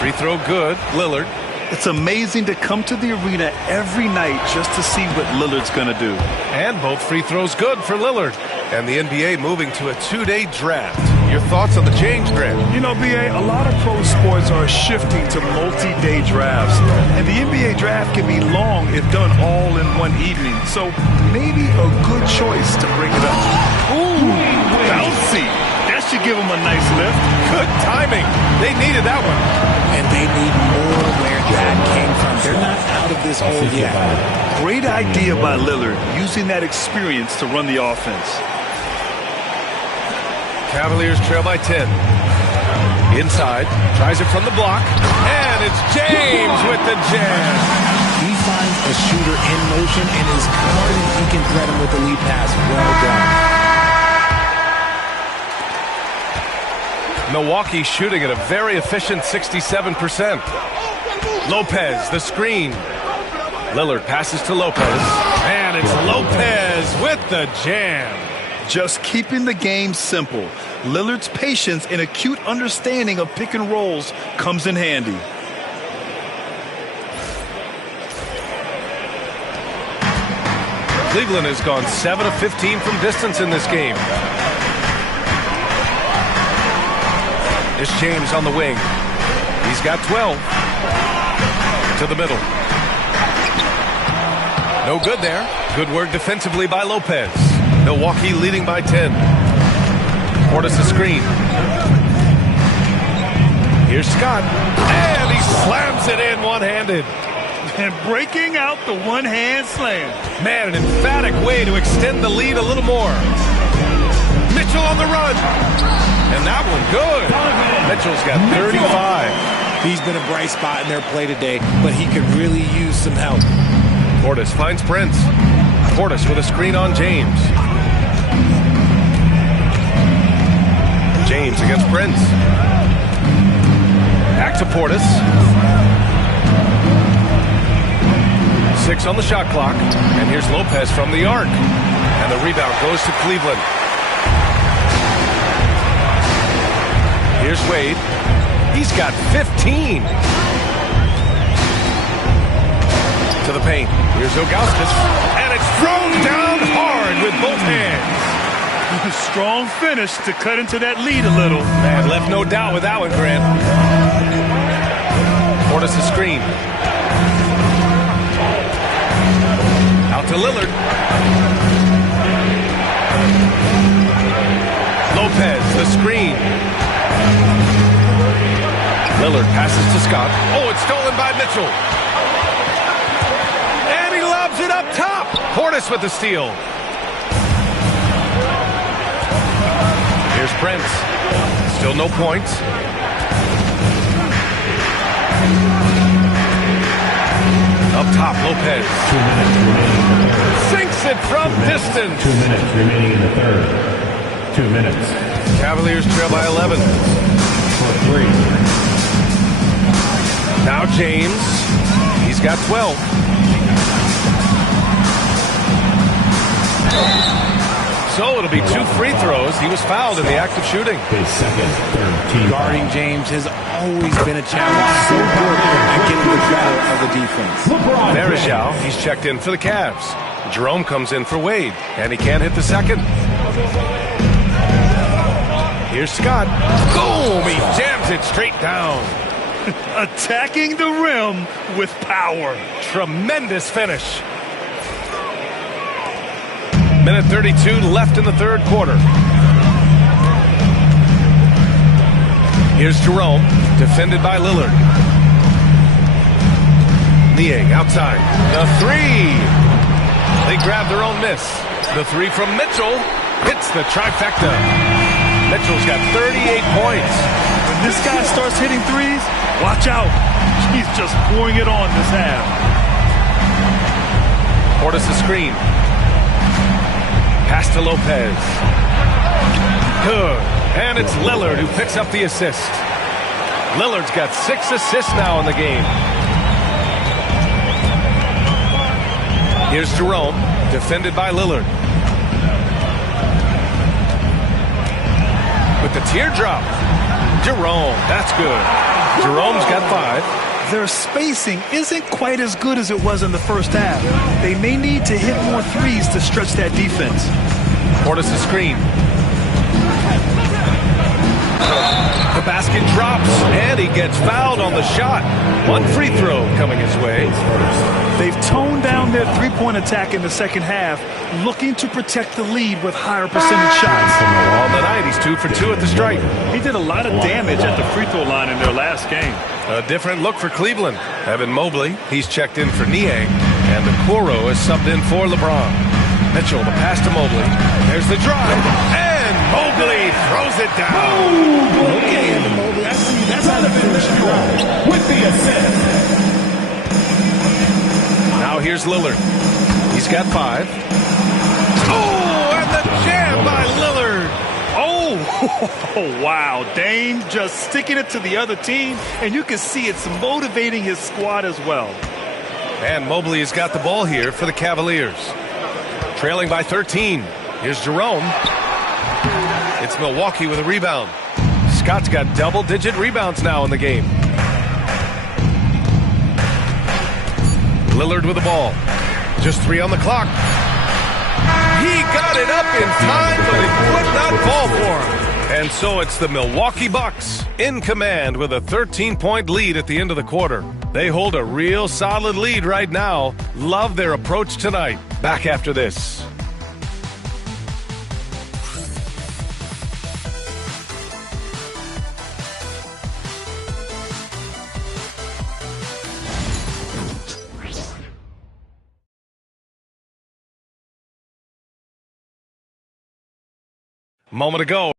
Free throw good, Lillard. It's amazing to come to the arena every night just to see what Lillard's going to do. And both free throws good for Lillard. And the NBA moving to a two-day draft. Your thoughts on the change, Grant? You know, B.A., a lot of pro sports are shifting to multi-day drafts. And the NBA draft can be long if done all in one evening. So maybe a good choice to break it up. Ooh, bouncy. That should give them a nice lift. Good timing. They needed that one. And they need more where that came from. They're not out of this hole yet. Great idea by Lillard, using that experience to run the offense. Cavaliers trail by 10. Inside, tries it from the block, and it's James with the jam. He finds a shooter in motion and is confident he can thread him with the lead pass. Well done. Milwaukee shooting at a very efficient 67%. Lopez, the screen. Lillard passes to Lopez, and it's Lopez with the jam. Just keeping the game simple. Lillard's patience and acute understanding of pick and rolls comes in handy. Cleveland has gone 7 of 15 from distance in this game. It's James on the wing. He's got 12. To the middle. No good there. Good work defensively by Lopez. Milwaukee leading by 10. Portis a screen. Here's Scott. And he slams it in one-handed. And breaking out the one-hand slam. Man, an emphatic way to extend the lead a little more. Mitchell on the run. And that one good. Mitchell's got 35. He's been a bright spot in their play today, but he could really use some help. Portis finds Prince. Portis with a screen on James. James against Prince. Back to Portis. 6 on the shot clock. And here's Lopez from the arc. And the rebound goes to Cleveland. Here's Wade. He's got 15. To the paint. Here's Ilgauskas. And it's thrown down hard with both hands. Strong finish to cut into that lead a little. Man, left no doubt with that one, Grant. Portis a screen. Out to Lillard. Lopez, the screen. Lillard passes to Scott. Oh, it's stolen by Mitchell. And he lobs it up top. Portis with the steal. Here's Prince. Still no points. Up top, Lopez. 2 minutes remaining in the third. Sinks it from distance. 2 minutes remaining in the third. 2 minutes. Cavaliers trail by 11. For 3. Now James. He's got 12. So it'll be 2 free throws. He was fouled in the act of shooting. His second, third team. Guarding James has always been a challenge. So important at getting the better of the defense. Varejao, he's checked in for the Cavs. Jerome comes in for Wade, and he can't hit the second. Here's Scott. Boom! He jams it straight down. Attacking the rim with power. Tremendous finish. Minute 32 left in the third quarter. Here's Jerome, defended by Lillard. Niang outside. The three. They grab their own miss. The three from Mitchell hits the trifecta. Mitchell's got 38 points. When this guy starts hitting threes, watch out. He's just pouring it on this half. Portis a screen. Pass to Lopez. Good. And it's Lillard who picks up the assist. Lillard's got 6 assists now in the game. Here's Jerome, defended by Lillard. With the teardrop. Jerome, that's good. Jerome's got 5. Their spacing isn't quite as good as it was in the first half. They may need to hit more threes to stretch that defense. Portis a screen. The basket drops, and he gets fouled on the shot. 1 free throw coming his way. They've toned down their three-point attack in the second half, looking to protect the lead with higher percentage shots. On the night, he's 2 for 2 at the stripe. He did a lot of damage at the free throw line in their last game. A different look for Cleveland. Evan Mobley, he's checked in for Niang, and the Okoro is subbed in for LeBron. Mitchell, the pass to Mobley. There's the drive, and Mobley throws it down. Okay, Evan Mobley, I see that's how the finish with the assist. Now here's Lillard. He's got 5. Oh, and the jam by Lillard. Oh, wow. Dame just sticking it to the other team, and you can see it's motivating his squad as well. And Mobley has got the ball here for the Cavaliers. Trailing by 13. Here's Jerome. It's Milwaukee with a rebound. Scott's got double-digit rebounds now in the game. Lillard with the ball. Just 3 on the clock. He got it up in time, but it would not fall for him. And so it's the Milwaukee Bucks in command with a 13-point lead at the end of the quarter. They hold a real solid lead right now. Love their approach tonight. Back after this. Moment ago,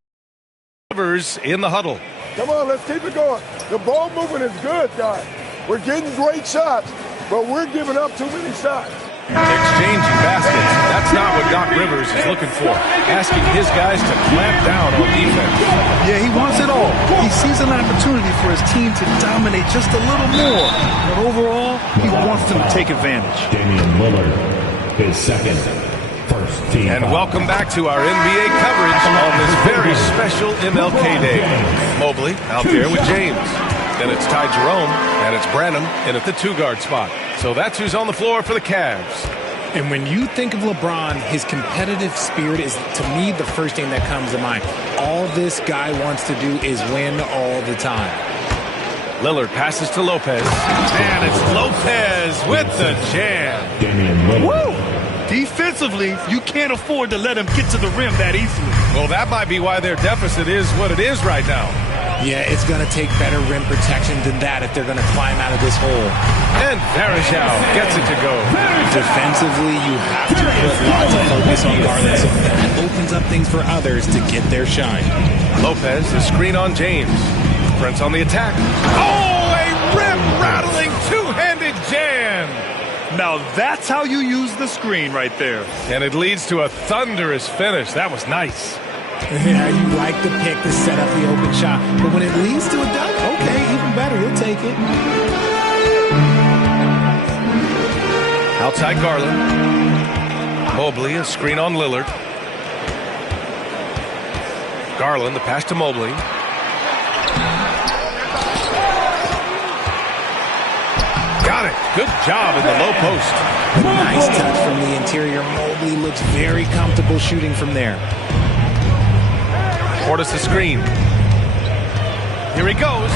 Rivers in the huddle. Come on, let's keep it going. The ball movement is good, guys. We're getting great shots, but we're giving up too many shots. Exchanging baskets. That's not what Doc Rivers is looking for. Asking his guys to clamp down on defense. Yeah, he wants it all. He sees an opportunity for his team to dominate just a little more. But overall, he wants them to take advantage. Damian Lillard, his second. And welcome back to our NBA coverage on this very special MLK Day. Mobley out there with James. Then it's Ty Jerome, and it's Branham in at the 2-guard spot. So that's who's on the floor for the Cavs. And when you think of LeBron, his competitive spirit is, to me, the first thing that comes to mind. All this guy wants to do is win all the time. Lillard passes to Lopez. And it's Lopez with the jam. Damian Lillard. Woo! Defensively, you can't afford to let him get to the rim that easily. Well, that might be why their deficit is what it is right now. Yeah, it's going to take better rim protection than that if they're going to climb out of this hole. And Varejao gets it to go. Defensively, you have to put lots of focus on Garland, so that opens up things for others to get their shine. Lopez, the screen on James. Prince on the attack. Oh, a rim-rattling two-handed jam. Now that's how you use the screen right there. And it leads to a thunderous finish. That was nice. Yeah, you like the pick to set up the open shot. But when it leads to a dunk, okay, even better. You'll take it. Outside Garland. Mobley, a screen on Lillard. Garland, the pass to Mobley. Got it. Good job in the low post. A nice touch from the interior. Mobley looks very comfortable shooting from there. Portis the screen. Here he goes.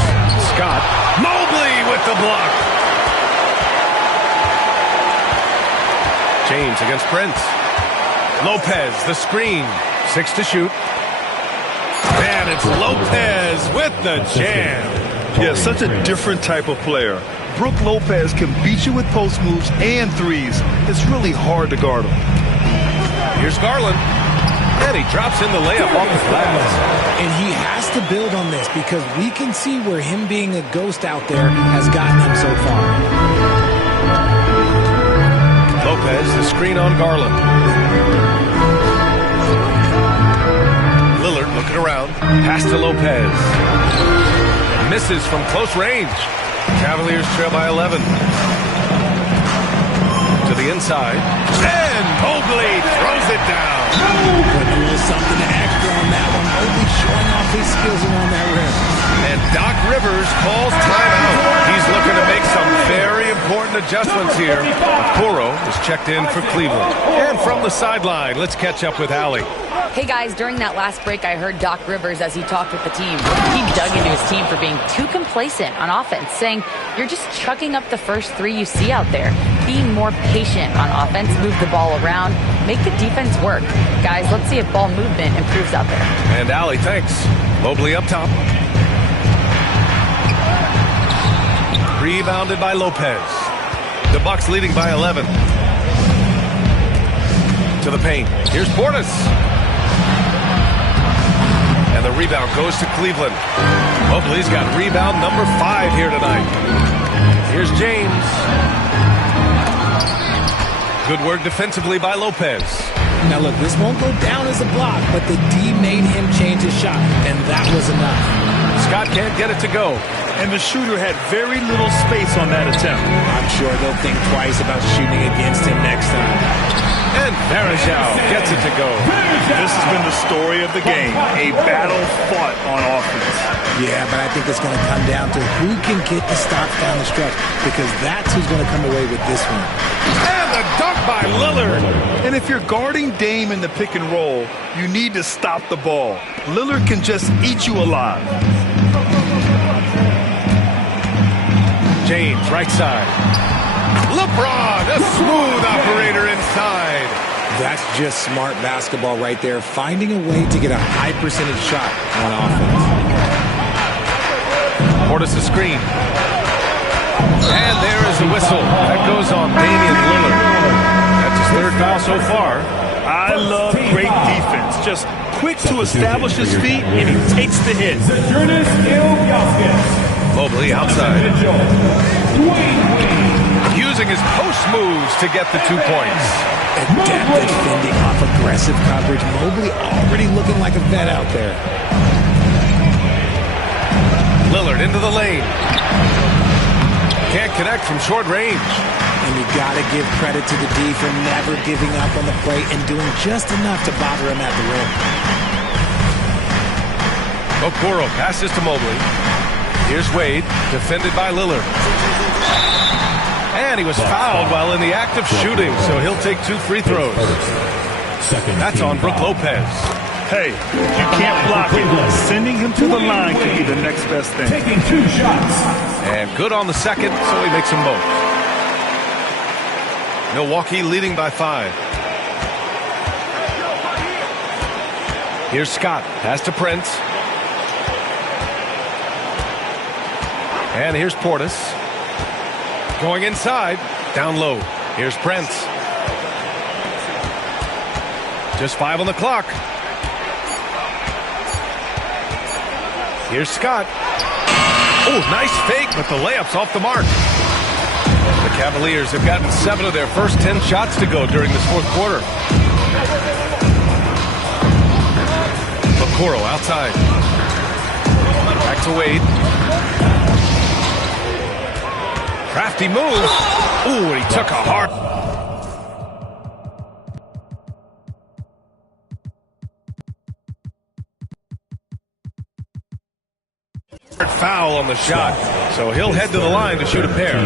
shot. Mobley with the block. James against Prince. Lopez, the screen. 6 to shoot. And it's Lopez with the jam. Yeah, such a different type of player. Brook Lopez can beat you with post moves and threes. It's really hard to guard him. Here's Garland. And he drops in the layup off the glass. And he has to build on this because we can see where him being a ghost out there has gotten him so far. Lopez, the screen on Garland. Lillard looking around. Pass to Lopez. Misses from close range. Cavaliers trail by 11. To the inside. And Mobley throws it down. But a little something extra on that one. Mobley showing off his skills around that rim. And Doc Rivers calls timeout. He's looking to make some very important adjustments here. Okoro is checked in for Cleveland. And from the sideline, let's catch up with Allie. Hey guys, during that last break, I heard Doc Rivers as he talked with the team. He dug into his team for being too complacent on offense, saying, you're just chucking up the first 3 you see out there. Be more patient on offense, move the ball around, make the defense work. Guys, let's see if ball movement improves out there. And Allie, thanks. Mobley up top. Rebounded by Lopez. The Bucks leading by 11. To the paint. Here's Portis. And the rebound goes to Cleveland. Mobley's got rebound number 5 here tonight. Here's James. Good work defensively by Lopez. Now look, this won't go down as a block, but the D made him change his shot, and that was enough. Scott can't get it to go. And the shooter had very little space on that attempt. I'm sure they'll think twice about shooting against him next time. And Varejao gets it to go. This has been the story of the game. A battle fought on offense. Yeah, but I think it's going to come down to who can get the stops down the stretch, because that's who's going to come away with this one. And the dunk by Lillard. And if you're guarding Dame in the pick and roll, you need to stop the ball. Lillard can just eat you alive. James, right side. LeBron, a smooth operator inside. That's just smart basketball right there, finding a way to get a high percentage shot on offense. Portis the screen. And there is the whistle. That goes on Damian Lillard. That's his 3rd foul so far. I love great defense. Just quick to establish his feet, and he takes the hit. Mobley outside. Using his post moves to get the 2 points. Adept at fending off aggressive coverage. Mobley already looking like a vet out there. Lillard into the lane. Can't connect from short range. And you got to give credit to the D for never giving up on the play and doing just enough to bother him at the rim. Okoro passes to Mobley. Here's Wade, defended by Lillard. And he was fouled while in the act of shooting, so he'll take 2 free throws. That's on Brook Lopez. Hey, you can't block it. Sending him to the line could be the next best thing. Taking 2 shots. And good on the second, so he makes them both. Milwaukee leading by 5. Here's Scott. Pass to Prince. And here's Portis. Going inside. Down low. Here's Prince. Just 5 on the clock. Here's Scott. Oh, nice fake, but the layup's off the mark. The Cavaliers have gotten 7 of their first 10 shots to go during this 4th quarter. Okoro outside. Back to Wade. Crafty move. Ooh, he took a hard. Foul on the shot, so he'll head to the line to shoot a pair.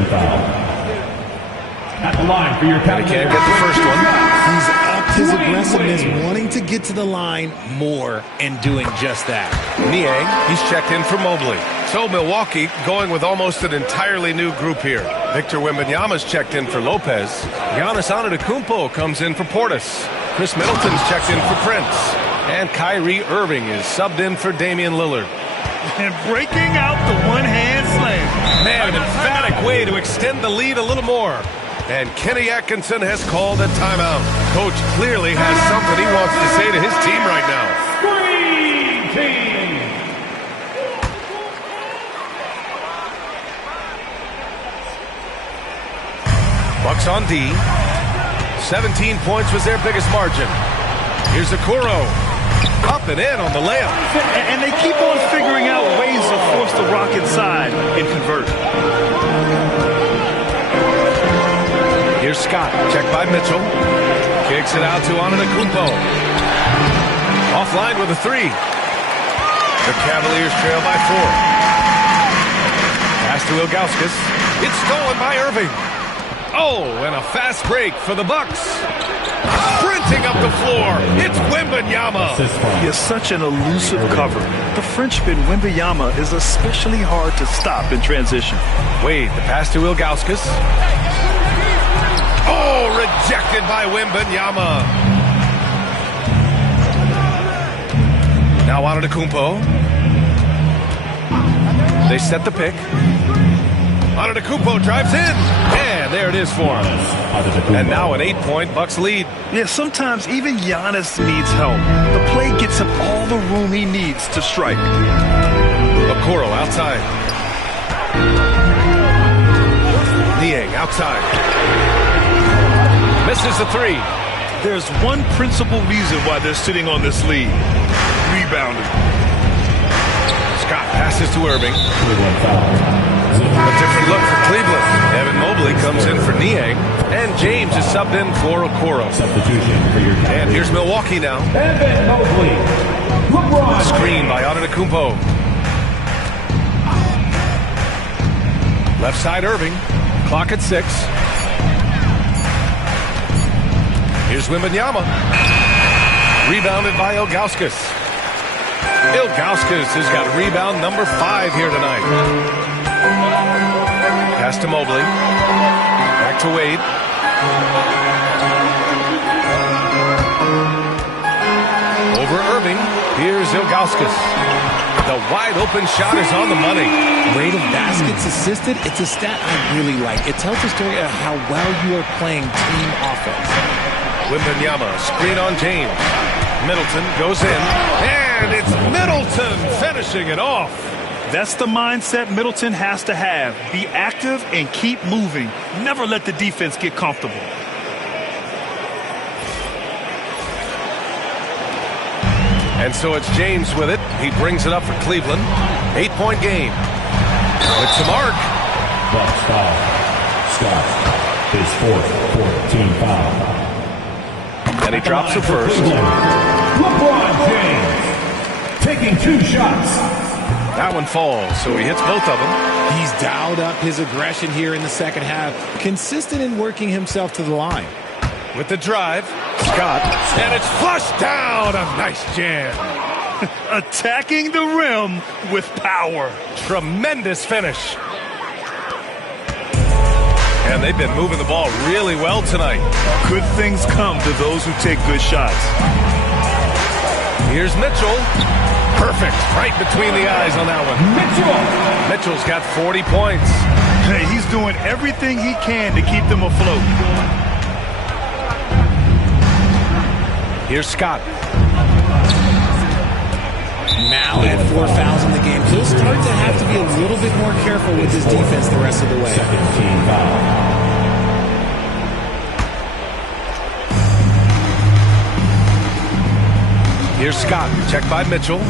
At the line for your And he can't get the first one. He's up his aggressiveness, wanting to get to the line more and doing just that. Niang, he's checked in for Mobley. So Milwaukee going with almost an entirely new group here. Victor Wembanyama's checked in for Lopez. Giannis Antetokounmpo comes in for Portis. Chris Middleton's checked in for Prince. And Kyrie Irving is subbed in for Damian Lillard. And breaking out the one-hand slam. Man, an emphatic way to extend the lead a little more. And Kenny Atkinson has called a timeout. Coach clearly has something he wants to say to his team right now. Screen team. Bucks on D. 17 points was their biggest margin. Here's Okoro. Up and in on the layup. And they keep on figuring out ways to force the rock inside and convert. Here's Scott, checked by Mitchell. Kicks it out to Antetokounmpo. Offline with a three. The Cavaliers trail by 4. Pass to Ilgauskas. It's stolen by Irving. Oh, and a fast break for the Bucks. Sprinting up the floor, it's Wembanyama. He is such an elusive cover. The Frenchman Wembanyama is especially hard to stop in transition. Wade, the pass to Ilgauskas. Oh, rejected by Wembanyama. Now Antetokounmpo. They set the pick. Antetokounmpo drives in. And there it is for him. And now an 8-point Bucks lead. Yeah, sometimes even Giannis needs help. The play gets him all the room he needs to strike. Okoro outside. Niang outside. Misses the three. There's one principal reason why they're sitting on this lead. Rebounding. Scott passes to Irving. A different look for Cleveland. Evan Mobley comes in for Niang. And James is subbed in for Okoro. And here's Milwaukee now. Evan Mobley. LeBron. Screen by Antetokounmpo. Left side Irving. Clock at 6. Here's Wembanyama. Rebounded by Ilgauskas. Ilgauskas has got rebound number 5 here tonight. Pass to Mobley. Back to Wade. Over Irving. Here's Ilgauskas. The wide open shot is on the money. Rate of baskets assisted, it's a stat I really like. It tells a story of how well you are playing team offense. Wembanyama, screen on James. Middleton goes in. And it's Middleton finishing it off. That's the mindset Middleton has to have. Be active and keep moving. Never let the defense get comfortable. And so it's James with it. He brings it up for Cleveland. 8-point game. It's to Mark. Bucks foul. Scott. His 4th team foul. And he drops the first. LeBron James taking 2 shots. That one falls, so he hits both of them. He's dialed up his aggression here in the second half, consistent in working himself to the line. With the drive, Scott, and it's flushed down. A nice jam. Attacking the rim with power. Tremendous finish. And they've been moving the ball really well tonight. Good things come to those who take good shots. Here's Mitchell. Perfect. Right between the eyes on that one. Mitchell's got 40 points. Hey, he's doing everything he can to keep them afloat. Here's Scott. Now at 4 fouls in the game, he'll start to have to be a little bit more careful with his defense the rest of the way. Second team foul. Here's Scott, checked by Mitchell.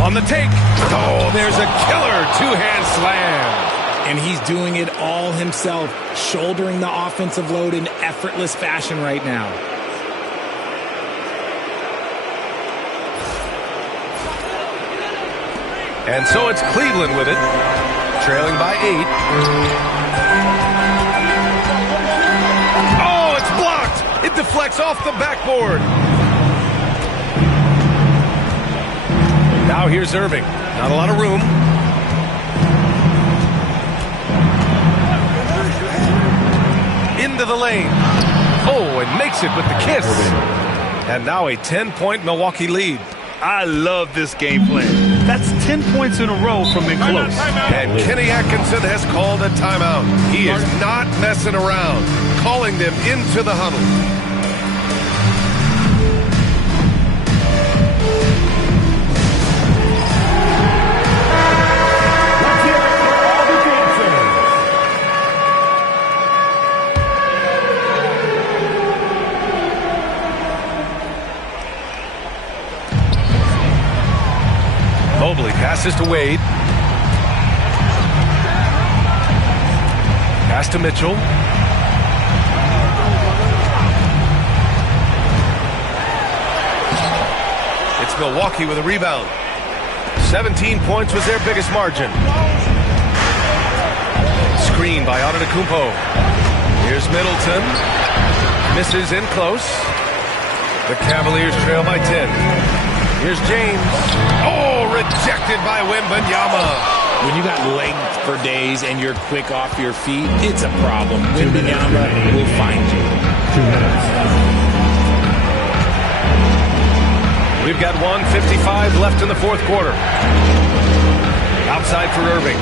On the take. Oh, there's a killer 2-hand slam. And he's doing it all himself, shouldering the offensive load in effortless fashion right now. And so it's Cleveland with it, trailing by 8. Oh, it's blocked. It deflects off the backboard. Now here's Irving. Not a lot of room. Into the lane. Oh, and makes it with the kiss. And now a 10-point Milwaukee lead. I love this game plan. That's 10 points in a row from in close. And Kenny Atkinson has called a timeout. He is not messing around, calling them into the huddle. Mobley passes to Wade. Pass to Mitchell. It's Milwaukee with a rebound. 17 points was their biggest margin. Screen by Antetokounmpo. Here's Middleton. Misses in close. The Cavaliers trail by 10. Here's James. Oh, rejected by Wembanyama. When you got legs for days and you're quick off your feet, it's a problem. Wembanyama will find you. 2 minutes. We've got 1:55 left in the fourth quarter. Outside for Irving.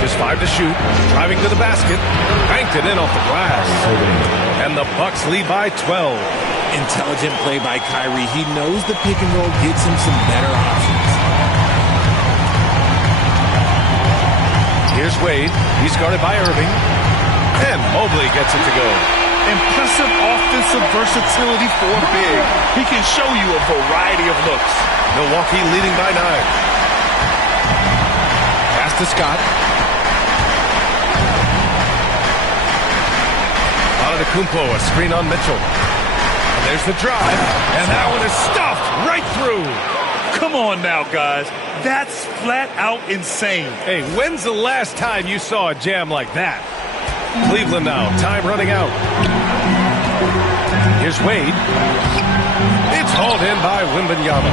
Just 5 to shoot. Driving to the basket. Banked it in off the glass. And the Bucks lead by 12. Intelligent play by Kyrie. He knows the pick and roll gets him some better options. Here's Wade. He's guarded by Irving. And Mobley gets it to go. Impressive offensive versatility for big. He can show you a variety of looks. Milwaukee leading by 9. Pass to Scott. Antetokounmpo, a screen on Mitchell. There's the drive, and that one is stuffed right through. Come on now, guys. That's flat out insane. Hey, when's the last time you saw a jam like that? Cleveland now, time running out. Here's Wade. It's hauled in by Wembanyama.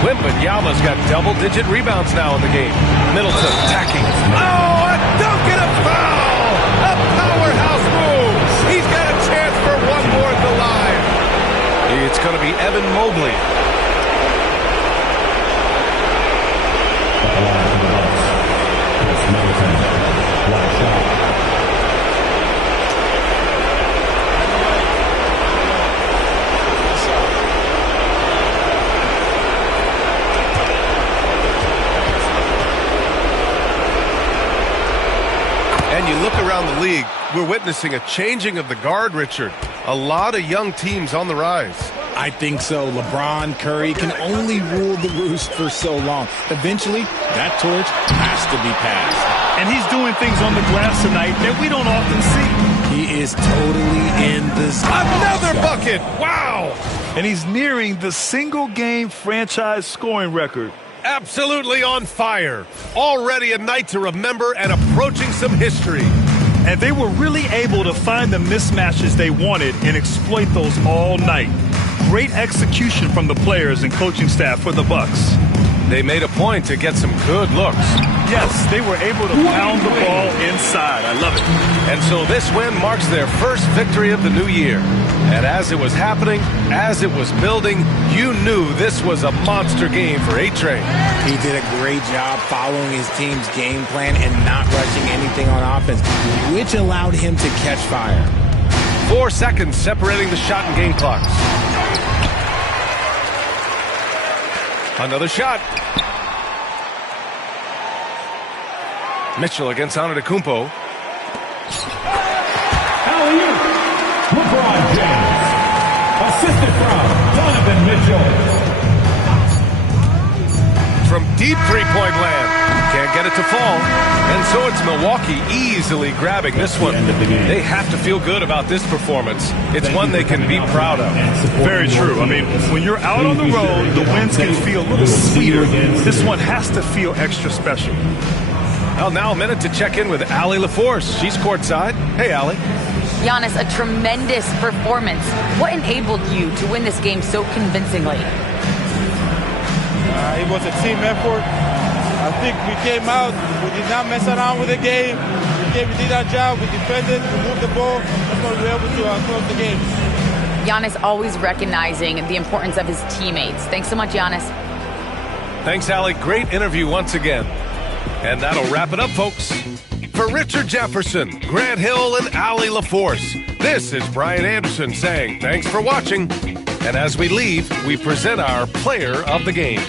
Wembanyama's got double-digit rebounds now in the game. Middleton attacking. Oh, a dunk and a foul! A powerhouse move! He's got a chance for one more at the line. It's going to be Evan Mobley. And you look around the league, we're witnessing a changing of the guard, Richard. A lot of young teams on the rise. I think so. LeBron, Curry can only rule the roost for so long. Eventually, that torch has to be passed. And he's doing things on the glass tonight that we don't often see. He is totally in the zone. Another bucket! Wow! And he's nearing the single-game franchise scoring record. Absolutely on fire. Already a night to remember and approaching some history. And they were really able to find the mismatches they wanted and exploit those all night. Great execution from the players and coaching staff for the Bucks. They made a point to get some good looks. Yes, they were able to pound the ball inside. I love it. And so this win marks their first victory of the new year. And as it was happening, as it was building, you knew this was a monster game for A-Train. He did a great job following his team's game plan and not rushing anything on offense, which allowed him to catch fire. 4 seconds separating the shot and game clocks. Another shot. Mitchell against Antetokounmpo. Alley-oop. LeBron James. Assisted from Donovan Mitchell. From deep three-point land. Can't get it to fall. And so it's Milwaukee easily grabbing this one. They have to feel good about this performance. It's one they can be proud of. Very true. I mean, when you're out on the road, the wins can feel a little sweeter. This one has to feel extra special. Well, now a minute to check in with Allie LaForce. She's courtside. Hey, Allie. Giannis, a tremendous performance. What enabled you to win this game so convincingly? It was a team effort. I think we came out, we did not mess around with the game. We did our job, we defended, we moved the ball. That's why we were able to close the game. Giannis always recognizing the importance of his teammates. Thanks so much, Giannis. Thanks, Allie. Great interview once again. And that'll wrap it up, folks. For Richard Jefferson, Grant Hill, and Allie LaForce, this is Brian Anderson saying thanks for watching. And as we leave, we present our player of the game.